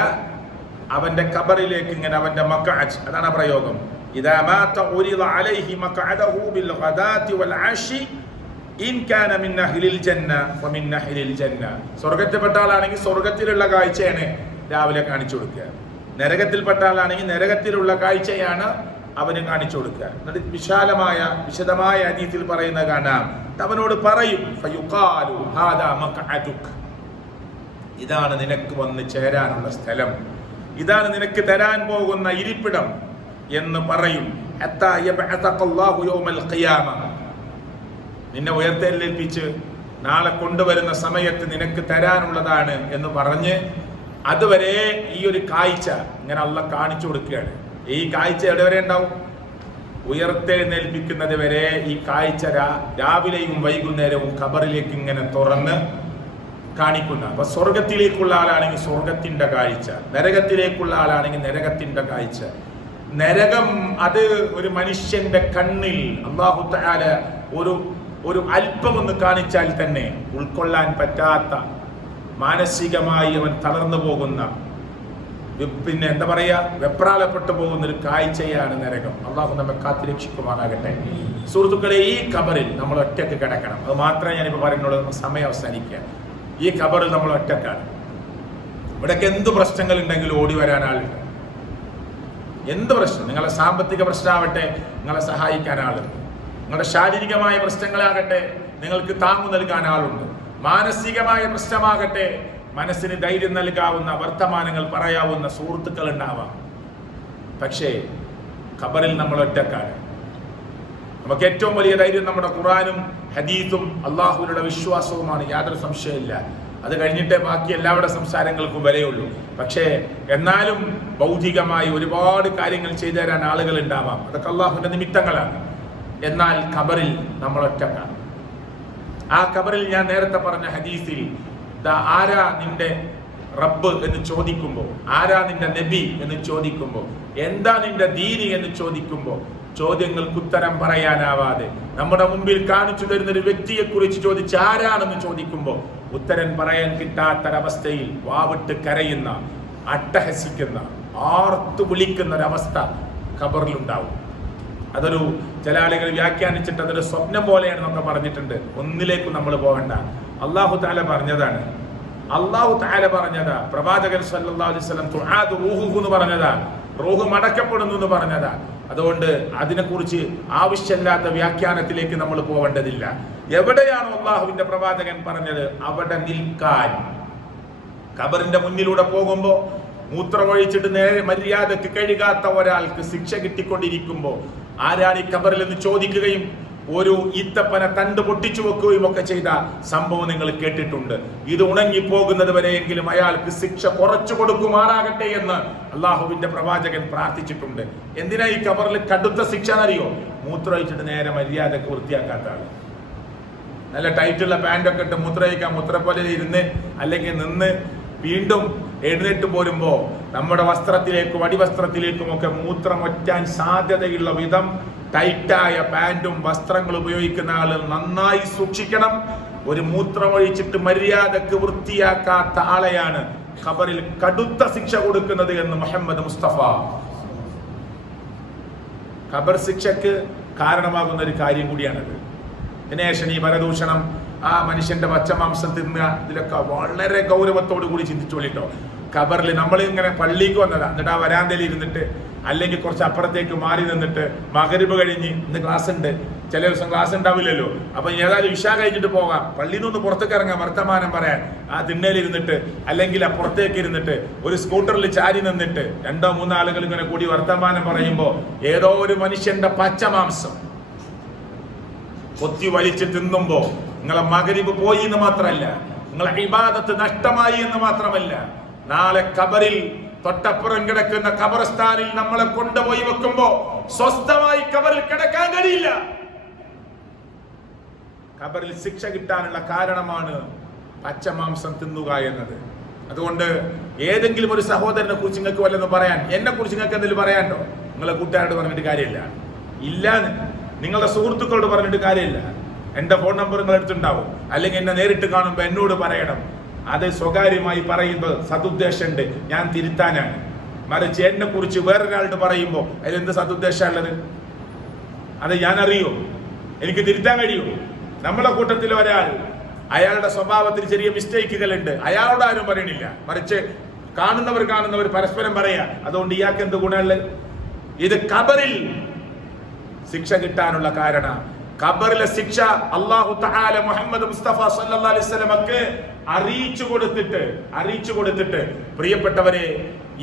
അവന്റെ ഖബറിലേക്ക് ഇങ്ങനെ അവന്റെ മഖഅദ്, അതാണ് പ്രയോഗം. ഇദാ മാത ഉരിദ അലൈഹി മഖഅദഹു ബിൽ ഗദാതി വൽ അശി ഇൻ കാന മിൻ അഹ്ലിൽ ജന്ന വമിൻ അഹ്ലിൽ ജന്ന. സ്വർഗ്ഗത്തിൽപ്പെട്ട ആളാണെങ്കിൽ സ്വർഗ്ഗത്തിലുള്ള കാഴ്ചയാണ് രാവിലെ കാണിച്ചു കൊടുക്കുക. നരകത്തിൽപ്പെട്ട ആളാണെങ്കിൽ നരകത്തിലുള്ള കാഴ്ചയാണ് അവന് കാണിച്ചു കൊടുക്കുക. എന്നിട്ട് വിശദമായ ഹദീസിൽ പറയുന്ന കാണാം, അവനോട് പറയും ഫയുഖാലു ഹാദാ മഖഅദുക, ഇതാണ് നിനക്ക് വന്ന് ചേരാനുള്ള സ്ഥലം, ഇതാണ് നിനക്ക് തരാൻ പോകുന്ന ഇരിപ്പിടം എന്ന് പറയും. ഹത്താ യബ്അതഖല്ലാഹു യൗമൽ ഖിയാമ, നിന്നെ ഉയർത്തെഴുന്നേൽപ്പിച്ച് നാളെ കൊണ്ടുവരുന്ന സമയത്ത് നിനക്ക് തരാനുള്ളതാണ് എന്ന് പറഞ്ഞ് അതുവരെ ഈ ഒരു കാഴ്ച ഇങ്ങനെ അള്ളാഹ് കാണിച്ചു കൊടുക്കുകയാണ്. ഈ കാഴ്ച എവിടെ ഉണ്ടാവും? ഉയർത്തെഴുന്നേൽപ്പിക്കുന്നത് വരെ ഈ കാഴ്ച രാവിലെയും വൈകുന്നേരവും ഖബറിലേക്ക് ഇങ്ങനെ തുറന്ന് കാണിക്കുന്ന. അപ്പൊ സ്വർഗത്തിലേക്കുള്ള ആളാണെങ്കിൽ സ്വർഗത്തിന്റെ കാഴ്ച, നരകത്തിലേക്കുള്ള ആളാണെങ്കിൽ നരകത്തിന്റെ കാഴ്ച. നരകം അത് ഒരു മനുഷ്യന്റെ കണ്ണിൽ അല്ലാഹു തആല ഒരു അല്പം ഒന്ന് കാണിച്ചാൽ തന്നെ ഉൾക്കൊള്ളാൻ പറ്റാത്ത, മാനസികമായി അവൻ തളർന്നു പോകുന്ന, പിന്നെ എന്താ പറയാ, വെപ്രാളപ്പെട്ടു പോകുന്ന ഒരു കാഴ്ചയാണ് നരകം. അള്ളാഹു നമ്മെ കാത്തുരക്ഷിക്കുമാറാകട്ടെ. സുഹൃത്തുക്കളെ, ഈ ഖബറിൽ നമ്മൾ ഒറ്റക്ക് കിടക്കണം. അത് മാത്രമേ ഞാനിപ്പോൾ പറയുന്നുള്ളൂ. സമയം അവസാനിക്കുക. ഈ ഖബറിൽ നമ്മൾ ഒറ്റക്കാണ്. ഇവിടേക്ക് എന്ത് പ്രശ്നങ്ങൾ ഉണ്ടെങ്കിലും ഓടി വരാൻ ആളുണ്ട്. എന്ത് പ്രശ്നം, നിങ്ങളുടെ സാമ്പത്തിക പ്രശ്നമാവട്ടെ നിങ്ങളെ സഹായിക്കാൻ ആളുണ്ട്. നിങ്ങളുടെ ശാരീരികമായ പ്രശ്നങ്ങളാകട്ടെ നിങ്ങൾക്ക് താങ്ങു നൽകാൻ ആളുണ്ട്. മാനസികമായ പ്രശ്നമാകട്ടെ മനസ്സിന് ധൈര്യം നൽകാവുന്ന വർത്തമാനങ്ങൾ പറയാവുന്ന സുഹൃത്തുക്കൾ ഉണ്ടാവാം. പക്ഷേ ഖബറിൽ നമ്മൾ ഒറ്റക്കാണ്. നമുക്ക് ഏറ്റവും വലിയ ധൈര്യം നമ്മുടെ ഖുർആനും ഹദീസും അള്ളാഹുവിനുള്ള വിശ്വാസവുമാണ്, യാതൊരു സംശയമില്ല. അത് കഴിഞ്ഞിട്ടേ ബാക്കി എല്ലാവരുടെ സംസാരങ്ങൾക്കും വിലയുള്ളൂ. പക്ഷേ എന്നാലും ഭൗതികമായി ഒരുപാട് കാര്യങ്ങൾ ചെയ്തു തരാൻ ആളുകൾ ഉണ്ടാവാം. അതൊക്കെ അള്ളാഹുവിന്റെ നിമിത്തങ്ങളാണ്. എന്നാൽ ഖബറിൽ നമ്മൾ ഒറ്റക്കാണ്. ആ ഖബറിൽ ഞാൻ നേരത്തെ പറഞ്ഞ ഹദീസിൽ ആരാ നിന്റെ റബ്ബ് എന്ന് ചോദിക്കുമ്പോൾ, ആരാ നിന്റെ നബി എന്ന് ചോദിക്കുമ്പോൾ, എന്താ നിന്റെ ദീനി എന്ന് ചോദിക്കുമ്പോൾ, ചോദ്യങ്ങൾക്ക് ഉത്തരം പറയാനാവാതെ നമ്മുടെ മുമ്പിൽ കാണിച്ചു തരുന്ന ഒരു വ്യക്തിയെ കുറിച്ച് ചോദിച്ച് ആരാണെന്ന് ചോദിക്കുമ്പോൾ ഉത്തരം പറയാൻ കിട്ടാത്തൊരവസ്ഥയിൽ വാവിട്ട് കരയുന്ന, അട്ടഹസിക്കുന്ന, ആർത്തു വിളിക്കുന്ന ഒരവസ്ഥ ഖബറിലുണ്ടാവും. അതൊരു ചില ആളുകൾ വ്യാഖ്യാനിച്ചിട്ട് അതൊരു സ്വപ്നം പോലെയാണെന്നൊക്കെ പറഞ്ഞിട്ടുണ്ട്. ഒന്നിലേക്കും നമ്മൾ പോകണ്ട. അല്ലാഹു തആല പറഞ്ഞതാണ്. പ്രവാചകൻ സല്ലല്ലാഹു അലൈഹി വസല്ലം തുആദു റൂഹുഹു എന്ന് പറഞ്ഞതാ, റൂഹ് മടക്കപ്പെടുന്നു എന്ന് പറഞ്ഞതാ. അതുകൊണ്ട് അതിനെക്കുറിച്ച് ആവശ്യമില്ലാത്ത വ്യാഖ്യാനത്തിലേക്ക് നമ്മൾ പോവേണ്ടതില്ല. എവിടെയാണോ അള്ളാഹുവിന്റെ പ്രവാചകൻ പറഞ്ഞത് അവിടെ നിൽക്കാൻ. ഖബറിന്റെ മുന്നിലൂടെ പോകുമ്പോൾ മൂത്രമൊഴിച്ചിട്ട് നേരെ മര്യാദക്ക് കഴുകാത്ത ഒരാൾക്ക് ശിക്ഷ കിട്ടിക്കൊണ്ടിരിക്കുമ്പോൾ ആരാണ് ഈ ഖബറിൽ എന്ന് ചോദിക്കുകയും ഒരു ഈത്തപ്പന തണ്ട് പൊട്ടിച്ചു വെക്കുകയും ഒക്കെ ചെയ്ത സംഭവം നിങ്ങൾ കേട്ടിട്ടുണ്ട്. ഇത് ഉണങ്ങിപ്പോകുന്നത് വരെയെങ്കിലും അയാൾക്ക് ശിക്ഷ കുറച്ചു കൊടുക്കുമാറാകട്ടെ എന്ന് അള്ളാഹുവിന്റെ പ്രവാചകൻ പ്രാർത്ഥിച്ചിട്ടുണ്ട്. എന്തിനാ ഈ ഖബറിൽ കടുത്ത ശിക്ഷ എന്നറിയോ? മൂത്രമൊഴിച്ചിട്ട് നേരെ മര്യാദക്ക് വൃത്തിയാക്കാത്ത ആൾ. നല്ല ടൈറ്റുള്ള പാൻറ്റൊക്കെ ഇട്ട് മൂത്രമൊഴിക്കാൻ മൂത്രപ്പോലെ ഇരുന്ന് അല്ലെങ്കിൽ നിന്ന് വീണ്ടും എഴുന്നേറ്റ് പോരുമ്പോൾ നമ്മുടെ വസ്ത്രത്തിലേക്കും അടിവസ്ത്രത്തിലേക്കും ഒക്കെ മൂത്രം ഒറ്റാൻ സാധ്യതയുള്ള വിധം ടൈറ്റായ പാൻറ്റും വസ്ത്രങ്ങൾ ഉപയോഗിക്കുന്ന ആള് നന്നായി സൂക്ഷിക്കണം. ഒരു മൂത്രമൊഴിച്ചിട്ട് മര്യാദക്ക് വൃത്തിയാക്കാത്ത ആളെയാണ് ഖബറിൽ കടുത്ത ശിക്ഷ കൊടുക്കുന്നത് എന്ന് മുഹമ്മദ് മുസ്തഫ. ഖബർ ശിക്ഷക്ക് കാരണമാകുന്ന ഒരു കാര്യം കൂടിയാണത്. ദിനേശൻ ഈ പരദൂഷണം, ആ മനുഷ്യന്റെ പച്ചമാംസം തിന്നുക, ഇതിലൊക്കെ വളരെ ഗൗരവത്തോടു കൂടി ചിന്തിച്ചോളിട്ടോ. ഖബറിൽ നമ്മൾ ഇങ്ങനെ പള്ളിക്ക് വന്നതാ, എന്നിട്ട് ആ വരാന്തയിൽ ഇരുന്നിട്ട് അല്ലെങ്കിൽ കുറച്ച് അപ്പുറത്തേക്ക് മാറി നിന്നിട്ട് മഗ്‌രിബ് കഴിഞ്ഞ് ഇന്ന് ക്ലാസ് ഉണ്ട്, ചില ദിവസം ക്ലാസ് ഉണ്ടാവില്ലല്ലോ, അപ്പൊ ഏതായാലും ഇശാ കഴിഞ്ഞിട്ട് പോകാം, പള്ളിയിൽ നിന്ന് പുറത്തേക്ക് ഇറങ്ങാം വർത്തമാനം പറയാൻ, ആ തിണ്ണയിലിരുന്നിട്ട് അല്ലെങ്കിൽ അപ്പുറത്തേക്ക് ഇരുന്നിട്ട് ഒരു സ്കൂട്ടറിൽ ചാരി നിന്നിട്ട് 2-3 ആളുകൾ ഇങ്ങനെ കൂടി വർത്തമാനം പറയുമ്പോ ഏതോ ഒരു മനുഷ്യന്റെ പച്ചമാംസം കൊത്തി വലിച്ച് തിന്നുമ്പോ നിങ്ങളെ മഗ്‌രിബ് പോയി എന്ന് മാത്രമല്ല, നിങ്ങളെ ഇബാദത്ത് നഷ്ടമായി എന്ന് മാത്രമല്ല, നാളെ ഖബറിൽ തൊട്ടപ്പുറം കിടക്കുന്ന ഖബർസ്ഥാനിൽ നമ്മളെ കൊണ്ടുപോയി വെക്കുമ്പോ സ്വസ്ഥമായി ഖബറിൽ കിടക്കാൻ കഴിയില്ല. ഖബറിൽ ശിക്ഷ കിട്ടാനുള്ള കാരണമാണ് പച്ചമാംസം തിന്നുക എന്നത്. അതുകൊണ്ട് ഏതെങ്കിലും ഒരു സഹോദരനെ കുറിച്ച് നിങ്ങൾക്ക് വല്ലതും പറയാൻ, എന്നെ കുറിച്ച് നിങ്ങൾക്ക് എന്തെങ്കിലും പറയാണ്ടോ? നിങ്ങളെ കൂട്ടുകാരോട് പറഞ്ഞിട്ട് കാര്യമില്ല, ഇല്ലാന്ന്. നിങ്ങളുടെ സുഹൃത്തുക്കളോട് പറഞ്ഞിട്ട് കാര്യമില്ല. എൻ്റെ ഫോൺ നമ്പർ നിങ്ങൾ എടുത്തുണ്ടാവും, അല്ലെങ്കിൽ എന്നെ നേരിട്ട് കാണുമ്പോൾ എന്നോട് പറയണം. അത് സ്വകാര്യമായി പറയുമ്പോൾ സതുദ്ദേശമുണ്ട്, ഞാൻ തിരുത്താനാണ്. മറിച്ച് എന്നെ കുറിച്ച് വേറൊരാളോട് പറയുമ്പോൾ അതിലെന്ത് സതുദ്ദേശമുള്ളത്? അത് ഞാൻ അറിയോ? എനിക്ക് തിരുത്താൻ കഴിയുമോ? നമ്മളെ കൂട്ടത്തിൽ ഒരാൾ, അയാളുടെ സ്വഭാവത്തിൽ ചെറിയ മിസ്റ്റേക്കുകൾ ഉണ്ട്, അയാളോട് ആരും പറയണില്ല, മറിച്ച് കാണുന്നവർ പരസ്പരം പറയാ. അതുകൊണ്ട് ഇയാൾക്ക് എന്ത് ഗുണമുള്ളത്? ഇത് ഖബറിൽ ശിക്ഷ കിട്ടാനുള്ള കാരണം. ഖബറിലെ ശിക്ഷ അല്ലാഹു തആല മുഹമ്മദ് മുസ്തഫ സല്ലല്ലാഹു അലൈഹി വസല്ലമക്ക് അറിയിച്ചു കൊടുത്തിട്ട് പ്രിയപ്പെട്ടവരെ,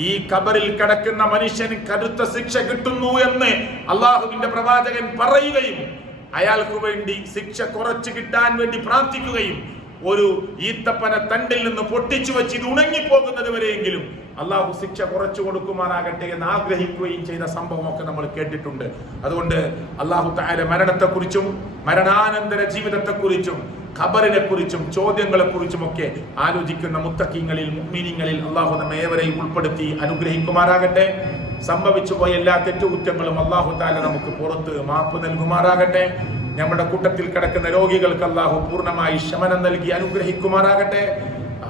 ഈ ഖബറിൽ കിടക്കുന്ന മനുഷ്യന് കടുത്ത ശിക്ഷ കിട്ടുന്നു എന്ന് അള്ളാഹുവിന്റെ പ്രവാചകൻ പറയുകയും അയാൾക്ക് വേണ്ടി ശിക്ഷ കുറച്ച് കിട്ടാൻ വേണ്ടി പ്രാർത്ഥിക്കുകയും ഒരു ഈത്തപ്പന തണ്ടിൽ നിന്ന് പൊട്ടിച്ചു വെച്ച് ഇത് ഉണങ്ങിപ്പോകുന്നത് വരെയെങ്കിലും അള്ളാഹു ശിക്ഷ കുറച്ചു കൊടുക്കുമാറാകട്ടെ എന്ന് ആഗ്രഹിക്കുകയും ചെയ്ത സംഭവമൊക്കെ നമ്മൾ കേട്ടിട്ടുണ്ട്. അതുകൊണ്ട് അള്ളാഹു തആല മരണത്തെക്കുറിച്ചും മരണാനന്തര ജീവിതത്തെക്കുറിച്ചും ഖബറിനെ കുറിച്ചും ചോദ്യങ്ങളെ കുറിച്ചും ഒക്കെ ആലോചിക്കുന്ന മുത്തഖീങ്ങളിൽ മുഅ്മിനീങ്ങളിൽ അള്ളാഹു നമ്മെ ഏവരെയും ഉൾപ്പെടുത്തി അനുഗ്രഹിക്കുമാറാകട്ടെ. സംഭവിച്ചു പോയ എല്ലാ തെറ്റുകുറ്റങ്ങളും അള്ളാഹു തആല നമുക്ക് പുറത്ത് മാപ്പ് നൽകുമാറാകട്ടെ. നമ്മുടെ കൂട്ടത്തിൽ കിടക്കുന്ന രോഗികൾക്ക് അള്ളാഹു പൂർണ്ണമായി ശമനം നൽകി അനുഗ്രഹിക്കുമാറാകട്ടെ.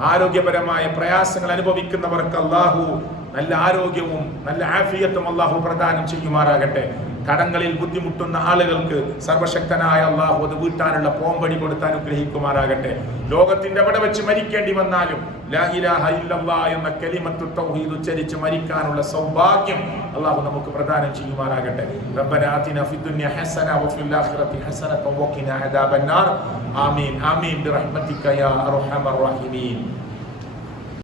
ആരോഗ്യപരമായ പ്രയാസങ്ങൾ അനുഭവിക്കുന്നവർക്ക് അള്ളാഹു നല്ല ആരോഗ്യവും നല്ല ആഫിയത്തും അള്ളാഹു പ്രദാനം ചെയ്യുമാറാകട്ടെ. കടങ്ങളിൽ ബുദ്ധിമുട്ടുന്ന ആളുകൾക്ക് സർവശക്തനായ അള്ളാഹു അത് വീട്ടാനുള്ള പോംവഴി കൊടുത്ത് അനുഗ്രഹിക്കുമാറാകട്ടെ. ലോകത്തിന്റെ എവിടെ വെച്ച് മരിക്കേണ്ടി വന്നാലും ലാ ഇലാഹ ഇല്ലല്ലാഹ് എന്ന കലിമത്തു തൗഹീദ് ഉച്ചരിച്ച് മരിക്കാനുള്ള സൗഭാഗ്യം അള്ളാഹു നമുക്ക് പ്രദാനം ചെയ്യുമാറാകട്ടെ. റബ്ബനാ ആതിനാ ഫിദ്ദുനിയ ഹസന വഫിൽ ആഖിറതി ഹസനത വഖിനാ അദാബന്നാർ. ആമീൻ ആമീൻ ബിറഹ്മതിക യാ അർഹമർ റഹീമീൻ.